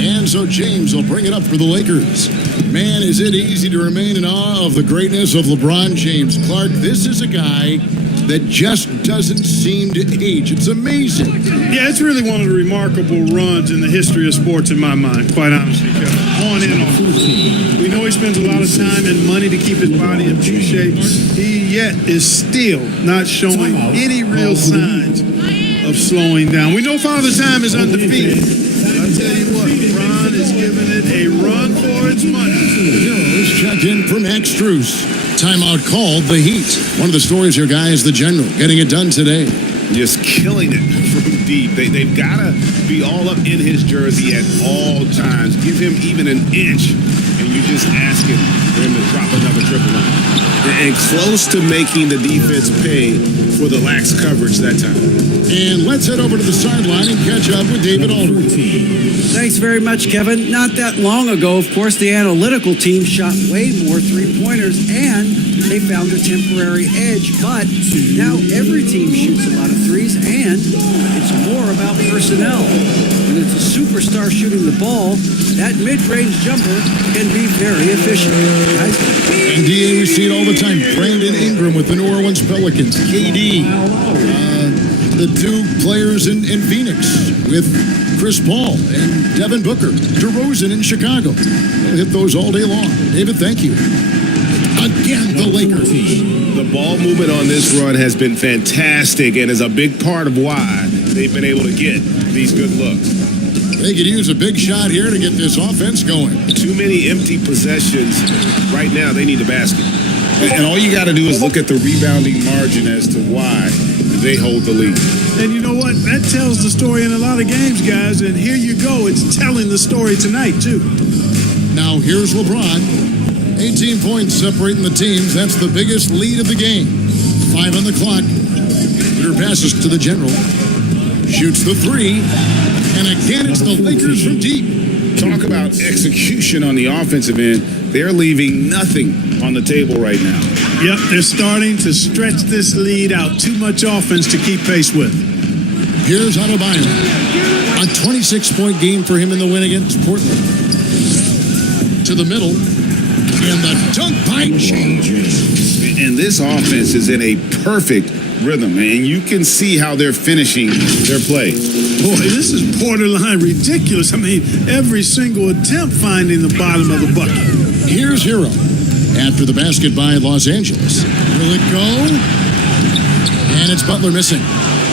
And so James will bring it up for the Lakers. Man, is it easy to remain in awe of the greatness of LeBron James. Clark, this is a guy that just doesn't seem to age. It's amazing. Yeah, it's really one of the remarkable runs in the history of sports in my mind, quite honestly, Kevin. On and on. We know he spends a lot of time and money to keep his body in true shape. He yet is still not showing any real signs of slowing down. We know Father Time is undefeated. I tell you what, LeBron is giving it a run for its money. Heroes checked in from Max Strus. Timeout called the Heat. One of the stories here, guys, the general getting it done today. Just killing it from deep. They've got to be all up in his jersey at all times. Give him even an inch, and you just ask him for him to drop another triple on him. And close to making the defense pay for the lax coverage that time. And let's head over to the sideline and catch up with David Aldridge. Thanks very much, Kevin. Not that long ago, of course, the analytical team shot way more three-pointers, and they found a temporary edge. But now every team shoots a lot of threes, and it's more about personnel. When it's a superstar shooting the ball, that mid-range jumper can be very efficient. Guys? And DA, we see it all the time. Brandon Ingram with the New Orleans Pelicans. KD. The 2 players in Phoenix with Chris Paul and Devin Booker. DeRozan in Chicago. We'll hit those all day long. David, thank you. Again, the Lakers. The ball movement on this run has been fantastic and is a big part of why they've been able to get these good looks. They could use a big shot here to get this offense going. Too many empty possessions. Right now, they need a basket. And all you got to do is look at the rebounding margin as to why they hold the lead. And you know what? That tells the story in a lot of games, guys. And here you go. It's telling the story tonight, too. Now here's LeBron. 18 points separating the teams. That's the biggest lead of the game. 5 on the clock. Peter passes to the general. Shoots the 3. And again, it's the Lakers from deep. Talk about execution on the offensive end. They're leaving nothing on the table right now. Yep, they're starting to stretch this lead out. Too much offense to keep pace with. Here's Adebayo. A 26-point game for him in the win against Portland. To the middle. And the dunk by James. And this offense is in a perfect rhythm, and you can see how they're finishing their play. Boy, this is borderline ridiculous. I mean, every single attempt finding the bottom of the bucket. Here's Hero. After the basket by Los Angeles. Will it go? And it's Butler missing.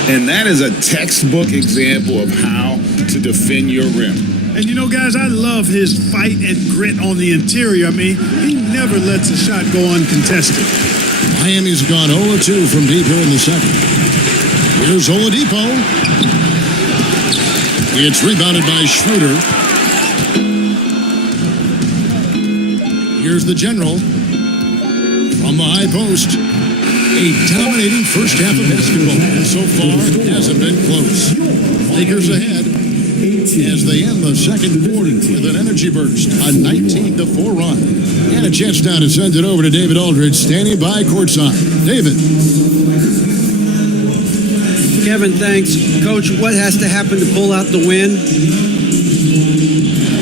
And that is a textbook example of how to defend your rim. And you know, guys, I love his fight and grit on the interior. I mean, he never lets a shot go uncontested. Miami's gone 0-2 from deep here in the second. Here's Oladipo. It's rebounded by Schroeder. Here's the general from the high post. A dominating first half of basketball. And so far, it hasn't been close. Lakers ahead as they end the second quarter with an energy burst, a 19-4 run. And a chance now to send it over to David Aldridge, standing by courtside. David. Kevin, thanks. Coach, what has to happen to pull out the win?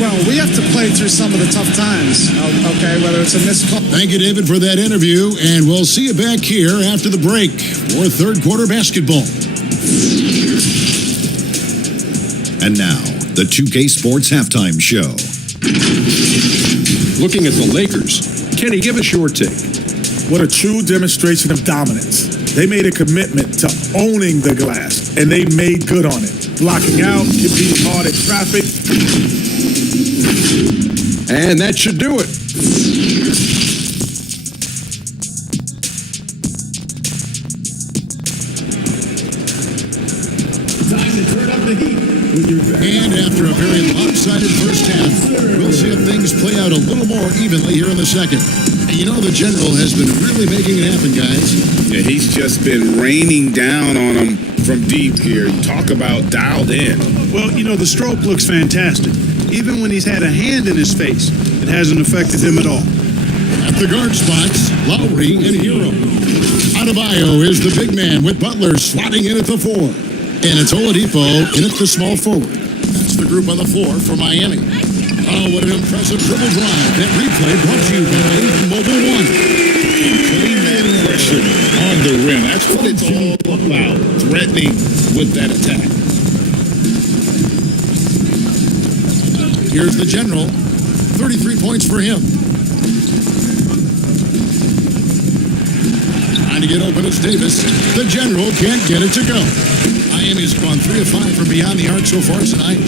Well, we have to play through some of the tough times, okay, whether it's a missed call. Thank you, David, for that interview, and we'll see you back here after the break for third quarter basketball. And now, the 2K Sports Halftime Show. Looking at the Lakers, Kenny, give us your take. What a true demonstration of dominance. They made a commitment to owning the glass, and they made good on it. Blocking out, competing hard in traffic. And that should do it. And after a very lopsided first half, we'll see if things play out a little more evenly here in the second. And you know the general has been really making it happen, guys. Yeah, he's just been raining down on them from deep here. Talk about dialed in. Well, you know, the stroke looks fantastic. Even when he's had a hand in his face, it hasn't affected him at all. At the guard spots, Lowry and Hero. Adebayo is the big man with Butler slotting in at the 4. And it's Oladipo in at the small forward. That's the group on the floor for Miami. Oh, what an impressive dribble drive. That replay brought to you by Mobile One. Putting that pressure on the rim. That's what it's all about. Threatening with that attack. Here's the general. 33 points for him. Trying to get open, it's Davis. The general can't get it to go. Miami's gone 3 of 5 from beyond the arc so far tonight.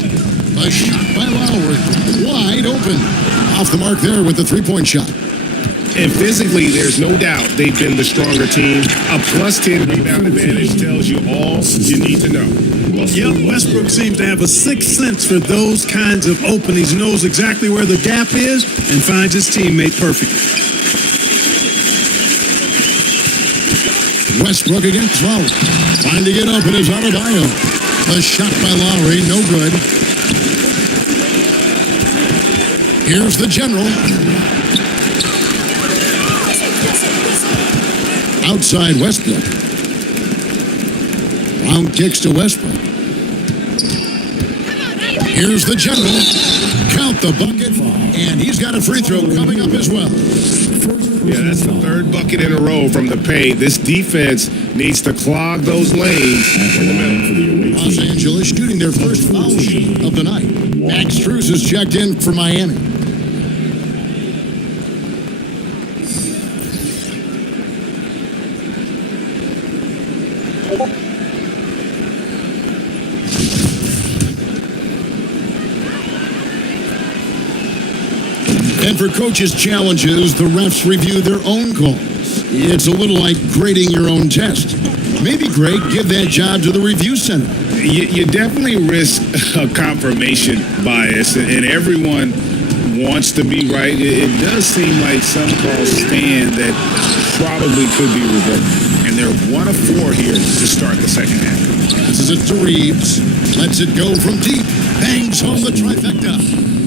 A shot by Lowry. Wide open. Off the mark there with the three-point shot. And physically, there's no doubt they've been the stronger team. A plus 10 rebound advantage tells you all you need to know. Yep, Westbrook seems to have a sixth sense for those kinds of openings. He knows exactly where the gap is and finds his teammate perfectly. Westbrook against Lowry. Trying to get open is Adebayo. A shot by Lowry, no good. Here's the general. Outside Westbrook. Brown kicks to Westbrook. Here's the general. Count the bucket. And he's got a free throw coming up as well. Yeah, that's the third bucket in a row from the paint. This defense needs to clog those lanes in the middle. Los Angeles shooting their first foul shot of the night. Max Strus is checked in for Miami. And for coaches' challenges, the refs review their own calls. It's a little like grading your own test. Maybe, Greg, give that job to the review center. You definitely risk a confirmation bias, and everyone wants to be right. It does seem like some calls stand that probably could be revoked. And they're 1 of 4 here to start the second half. Passes it to Reeves. Lets it go from deep. Bangs home the trifecta.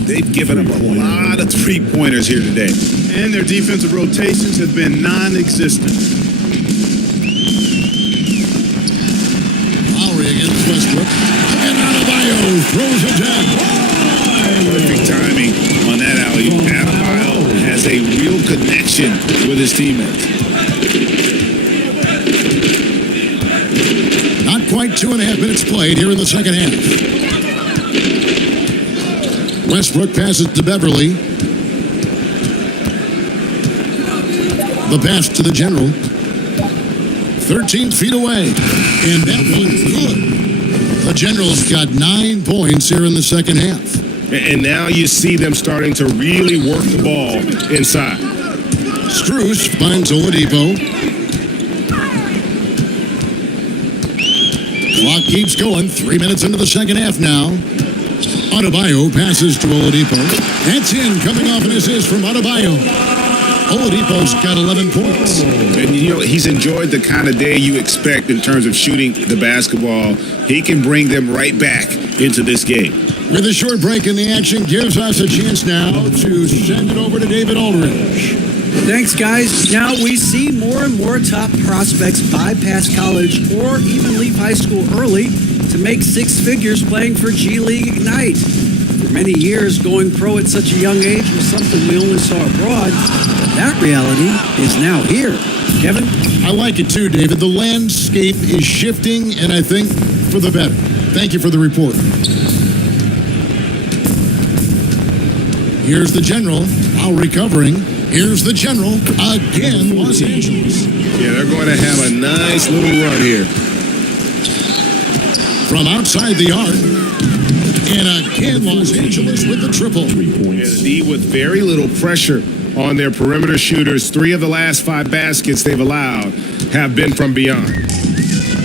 They've given up a lot of three-pointers here today. And their defensive rotations have been non-existent. Lowry against Westbrook. And Adebayo throws it down. Perfect timing on that alley. Adebayo has a real connection with his teammates. Not quite 2.5 minutes played here in the second half. Westbrook passes to Beverly. The pass to the general. 13 feet away. And that one's good. The general's got 9 points here in the second half. And now you see them starting to really work the ball inside. Strus finds Oladipo. Clock keeps going. 3 minutes into the second half now. Adebayo passes to Oladipo. That's in, coming off an assist from Adebayo. Oladipo's got 11 points. And, you know, he's enjoyed the kind of day you expect in terms of shooting the basketball. He can bring them right back into this game. With a short break in the action, gives us a chance now to send it over to David Aldridge. Thanks, guys. Now we see more and more top prospects bypass college or even leave high school early to make six figures playing for G League Ignite. For many years, going pro at such a young age was something we only saw abroad. But that reality is now here. Kevin? I like it too, David. The landscape is shifting, and I think for the better. Thank you for the report. Here's the general, now recovering. Here's the general, again, Los Angeles. Yeah, they're going to have a nice little run here. From outside the arc, and again, Los Angeles with the triple. 3 points. Yeah, the D with very little pressure on their perimeter shooters. 3 of the last 5 baskets they've allowed have been from beyond.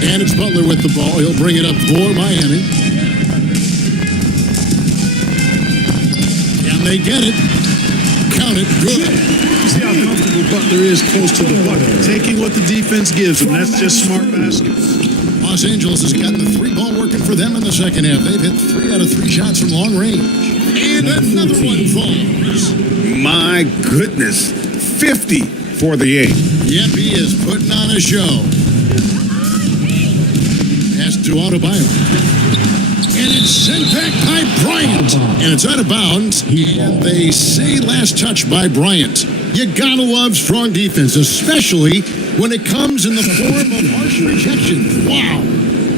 And it's Butler with the ball. He'll bring it up for Miami. And they get it. Count it. Good. See how comfortable Butler is close to the bucket. Taking what the defense gives him. That's just smart basketball. Los Angeles has gotten the 3-ball working for them in the second half. They've hit 3 out of 3 shots from long range. And another one falls. My goodness. 50 for the 8. Yep, he is putting on a show. Pass to Adebayo. And it's sent back by Bryant. And it's out of bounds. And they say last touch by Bryant. You gotta love strong defense, especially when it comes in the form of harsh rejection. Wow.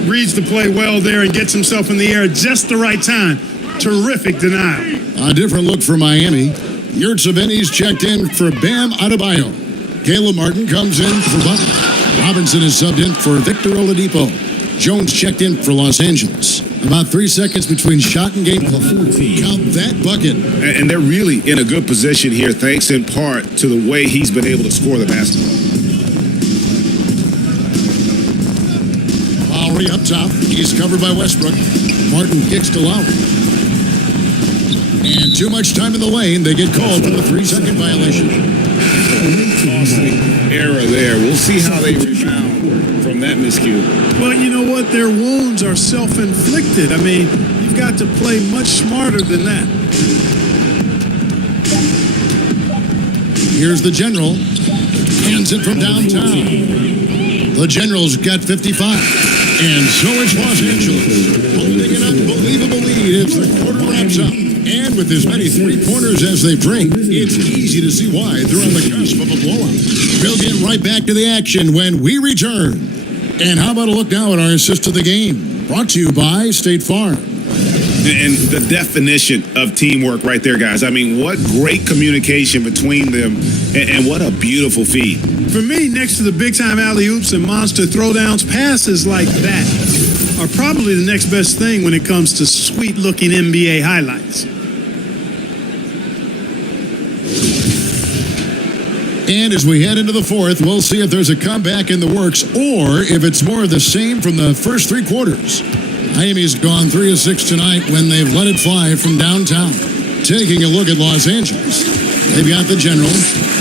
Reads the play well there and gets himself in the air at just the right time. Terrific denial. A different look for Miami. Yurtseven's checked in for Bam Adebayo. Caleb Martin comes in for Butler. Robinson is subbed in for Victor Oladipo. Jones checked in for Los Angeles. About 3 seconds between shot and game clock. Count that bucket. And they're really in a good position here, thanks in part to the way he's been able to score the basketball. Lowry up top. He's covered by Westbrook. Martin kicks to Lowry. And too much time in the lane. They get called for the 3-second violation. Costly error there. We'll see how they rebound from that miscue. Well, you know what? Their wounds are self-inflicted. I mean, you've got to play much smarter than that. Here's the general. Hands it from downtown. The general's got 55. And so it's Los Angeles. Holding an unbelievable lead as the quarter wraps up. And with as many three-pointers as they bring, it's easy to see why they're on the cusp of a blowout. We'll get right back to the action when we return. And how about a look now at our assist to the game? Brought to you by State Farm. And the definition of teamwork right there, guys. I mean, what great communication between them, and what a beautiful feed. For me, next to the big-time alley-oops and monster throwdowns, passes like that are probably the next best thing when it comes to sweet-looking NBA highlights. And as we head into the fourth, we'll see if there's a comeback in the works or if it's more of the same from the first 3 quarters. Miami's gone 3 of 6 tonight when they've let it fly from downtown. Taking a look at Los Angeles, they've got the general.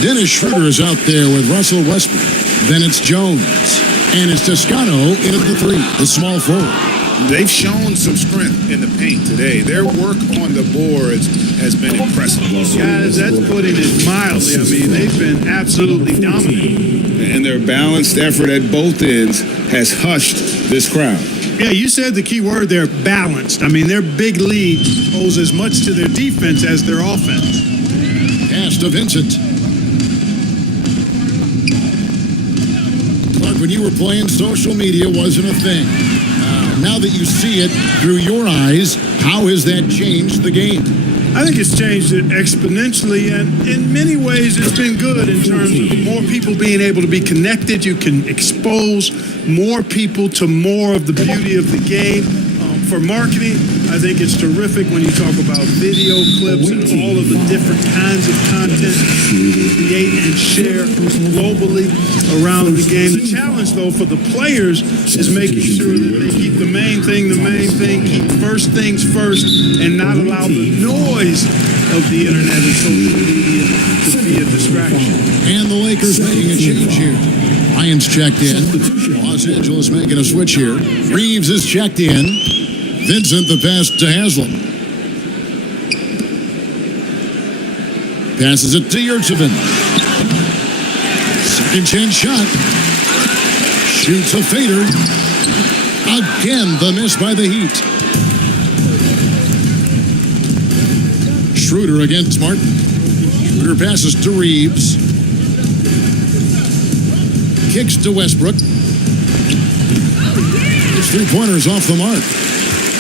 Dennis Schroeder is out there with Russell Westbrook. Then it's Jones. And it's Toscano in at the 3, the small forward. They've shown some strength in the paint today. Their work on the boards has been impressive. Guys, that's putting it mildly. I mean, they've been absolutely dominant. And their balanced effort at both ends has hushed this crowd. Yeah, you said the key word there, balanced. I mean, their big lead owes as much to their defense as their offense. Pass to Vincent. Clark, when you were playing, social media wasn't a thing. Now that you see it through your eyes, how has that changed the game? I think it's changed it exponentially, and in many ways it's been good in terms of more people being able to be connected. You can expose more people to more of the beauty of the game. For marketing, I think it's terrific when you talk about video clips and all of the different kinds of content you create and share globally around the game. The challenge, though, for the players is making sure that they keep the main thing, keep first things first, and not allow the noise of the internet and social media to be a distraction. And the Lakers making a change here. Ryan's checked in. Los Angeles making a switch here. Reeves is checked in. Vincent the pass to Haslam. Passes it to Yurtsevin. Second chance shot. Shoots a fader. Again, the miss by the Heat. Schroeder against Martin. Schroeder passes to Reeves. Kicks to Westbrook. His three-pointers off the mark.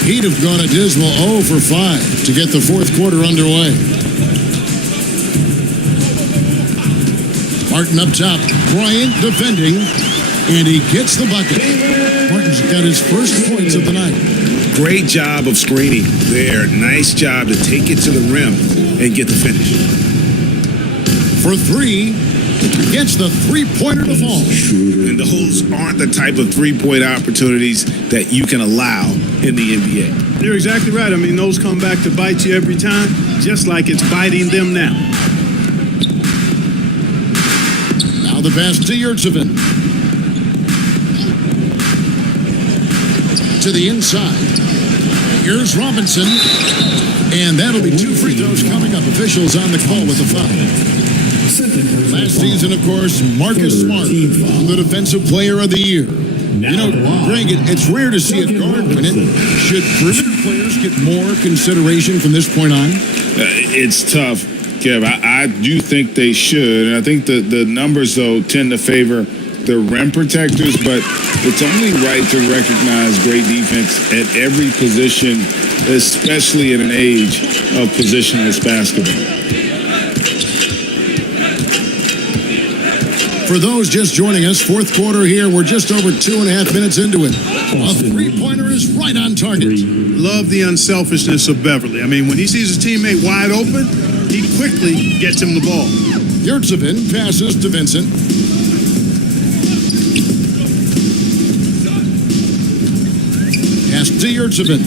Heat have gone a dismal 0 for 5 to get the fourth quarter underway. Martin up top. Bryant defending. And he gets the bucket. Martin's got his first points of the night. Great job of screening there. Nice job to take it to the rim and get the finish. For three, gets the three-pointer to fall. And those aren't the type of three-point opportunities that you can allow in the NBA. You're exactly right. I mean, those come back to bite you every time, just like it's biting them now. Now the pass to Yurtsevin. To the inside. Here's Robinson. And that'll be 2 free throws coming up. Officials on the call with the foul. Last season, of course, Marcus Smart, the Defensive Player of the Year. You know, Greg, it's rare to see a guard win it. Should perimeter players get more consideration from this point on? It's tough, Kev. I do think they should. And I think the numbers, though, tend to favor the rim protectors, but it's only right to recognize great defense at every position, especially in an age of positionless basketball. For those just joining us, fourth quarter here, we're just over 2.5 minutes into it. A three-pointer is right on target. Love the unselfishness of Beverly. I mean, when he sees his teammate wide open, he quickly gets him the ball. Yurtsevin passes to Vincent. Pass to Yurtsevin.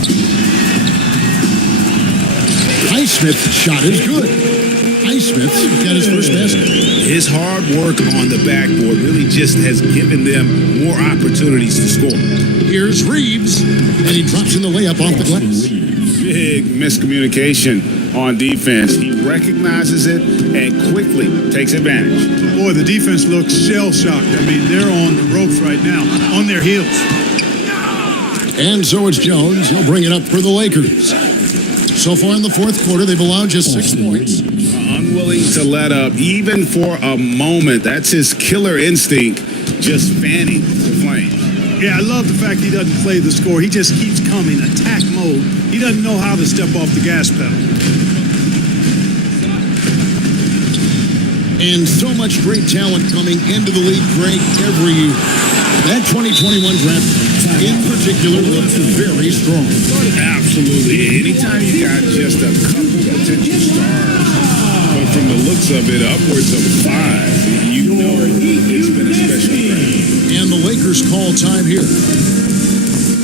Highsmith's shot is good. Highsmith got his first basket. His hard work on the backboard really just has given them more opportunities to score. Here's Reeves, and he drops in the layup off the glass. Big miscommunication on defense. He recognizes it and quickly takes advantage. Boy, the defense looks shell-shocked. I mean, they're on the ropes right now, on their heels. And so it's Jones. He'll bring it up for the Lakers. So far in the fourth quarter, they've allowed just 6 points. Unwilling to let up, even for a moment. That's his killer instinct, just fanning the flame. Yeah, I love the fact he doesn't play the score. He just keeps coming, attack mode. He doesn't know how to step off the gas pedal. And so much great talent coming into the league, Greg, every year. That 2021 draft in particular looks very strong. Absolutely. Anytime you got just a couple potential stars, but from the looks of it, upwards of 5, you know it's been a special draft. And the Lakers call time here.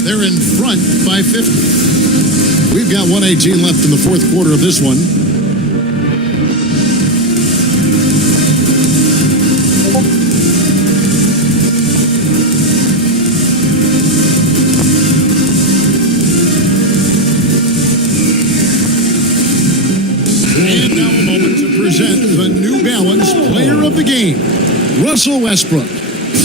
They're in front by 50. We've got 1:18 left in the fourth quarter of this one. And now a moment to present the New Balance Player of the Game, Russell Westbrook.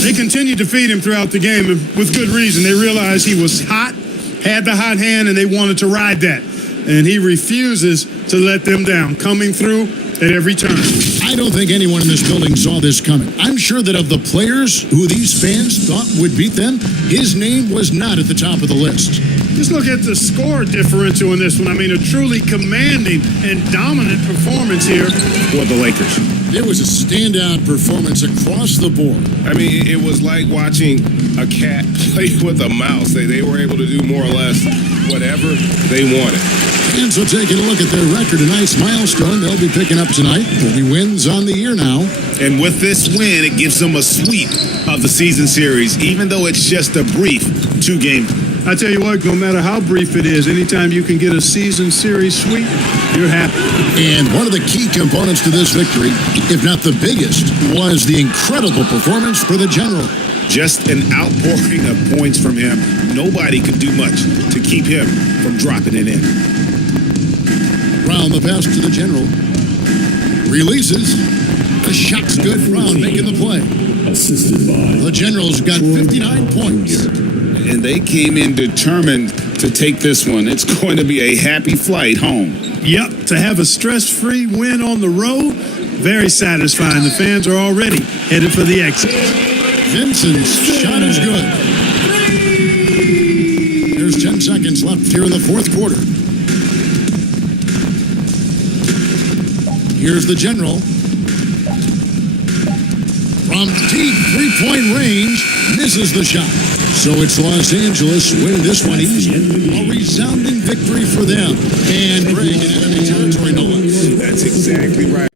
They continued to feed him throughout the game with good reason. They realized he was hot, had the hot hand, and they wanted to ride that. And he refuses to let them down, coming through at every turn. I don't think anyone in this building saw this coming. I'm sure that of the players who these fans thought would beat them, his name was not at the top of the list. Just look at the score differential in this one. I mean, a truly commanding and dominant performance here for the Lakers. It was a standout performance across the board. I mean, it was like watching a cat play with a mouse. They were able to do more or less whatever they wanted. And so taking a look at their record, a nice milestone they'll be picking up tonight. 30 wins on the year now. And with this win, it gives them a sweep of the season series, even though it's just a brief 2-game. I tell you what, no matter how brief it is, anytime you can get a season series sweep, you're happy. And one of the key components to this victory, if not the biggest, was the incredible performance for the General. Just an outpouring of points from him. Nobody could do much to keep him from dropping it in. Brown, the pass to the General. Releases. The shot's good. Brown making the play. Assisted by The Generals got 59 points. And they came in determined to take this one. It's going to be a happy flight home. Yep, to have a stress-free win on the road, very satisfying. The fans are already headed for the exit. Vincent's shot is good. There's 10 seconds left here in the fourth quarter. Here's the General. From deep three-point range, misses the shot. So it's Los Angeles winning this one easy. A resounding victory for them. And Greg in enemy territory, no less. That's exactly right.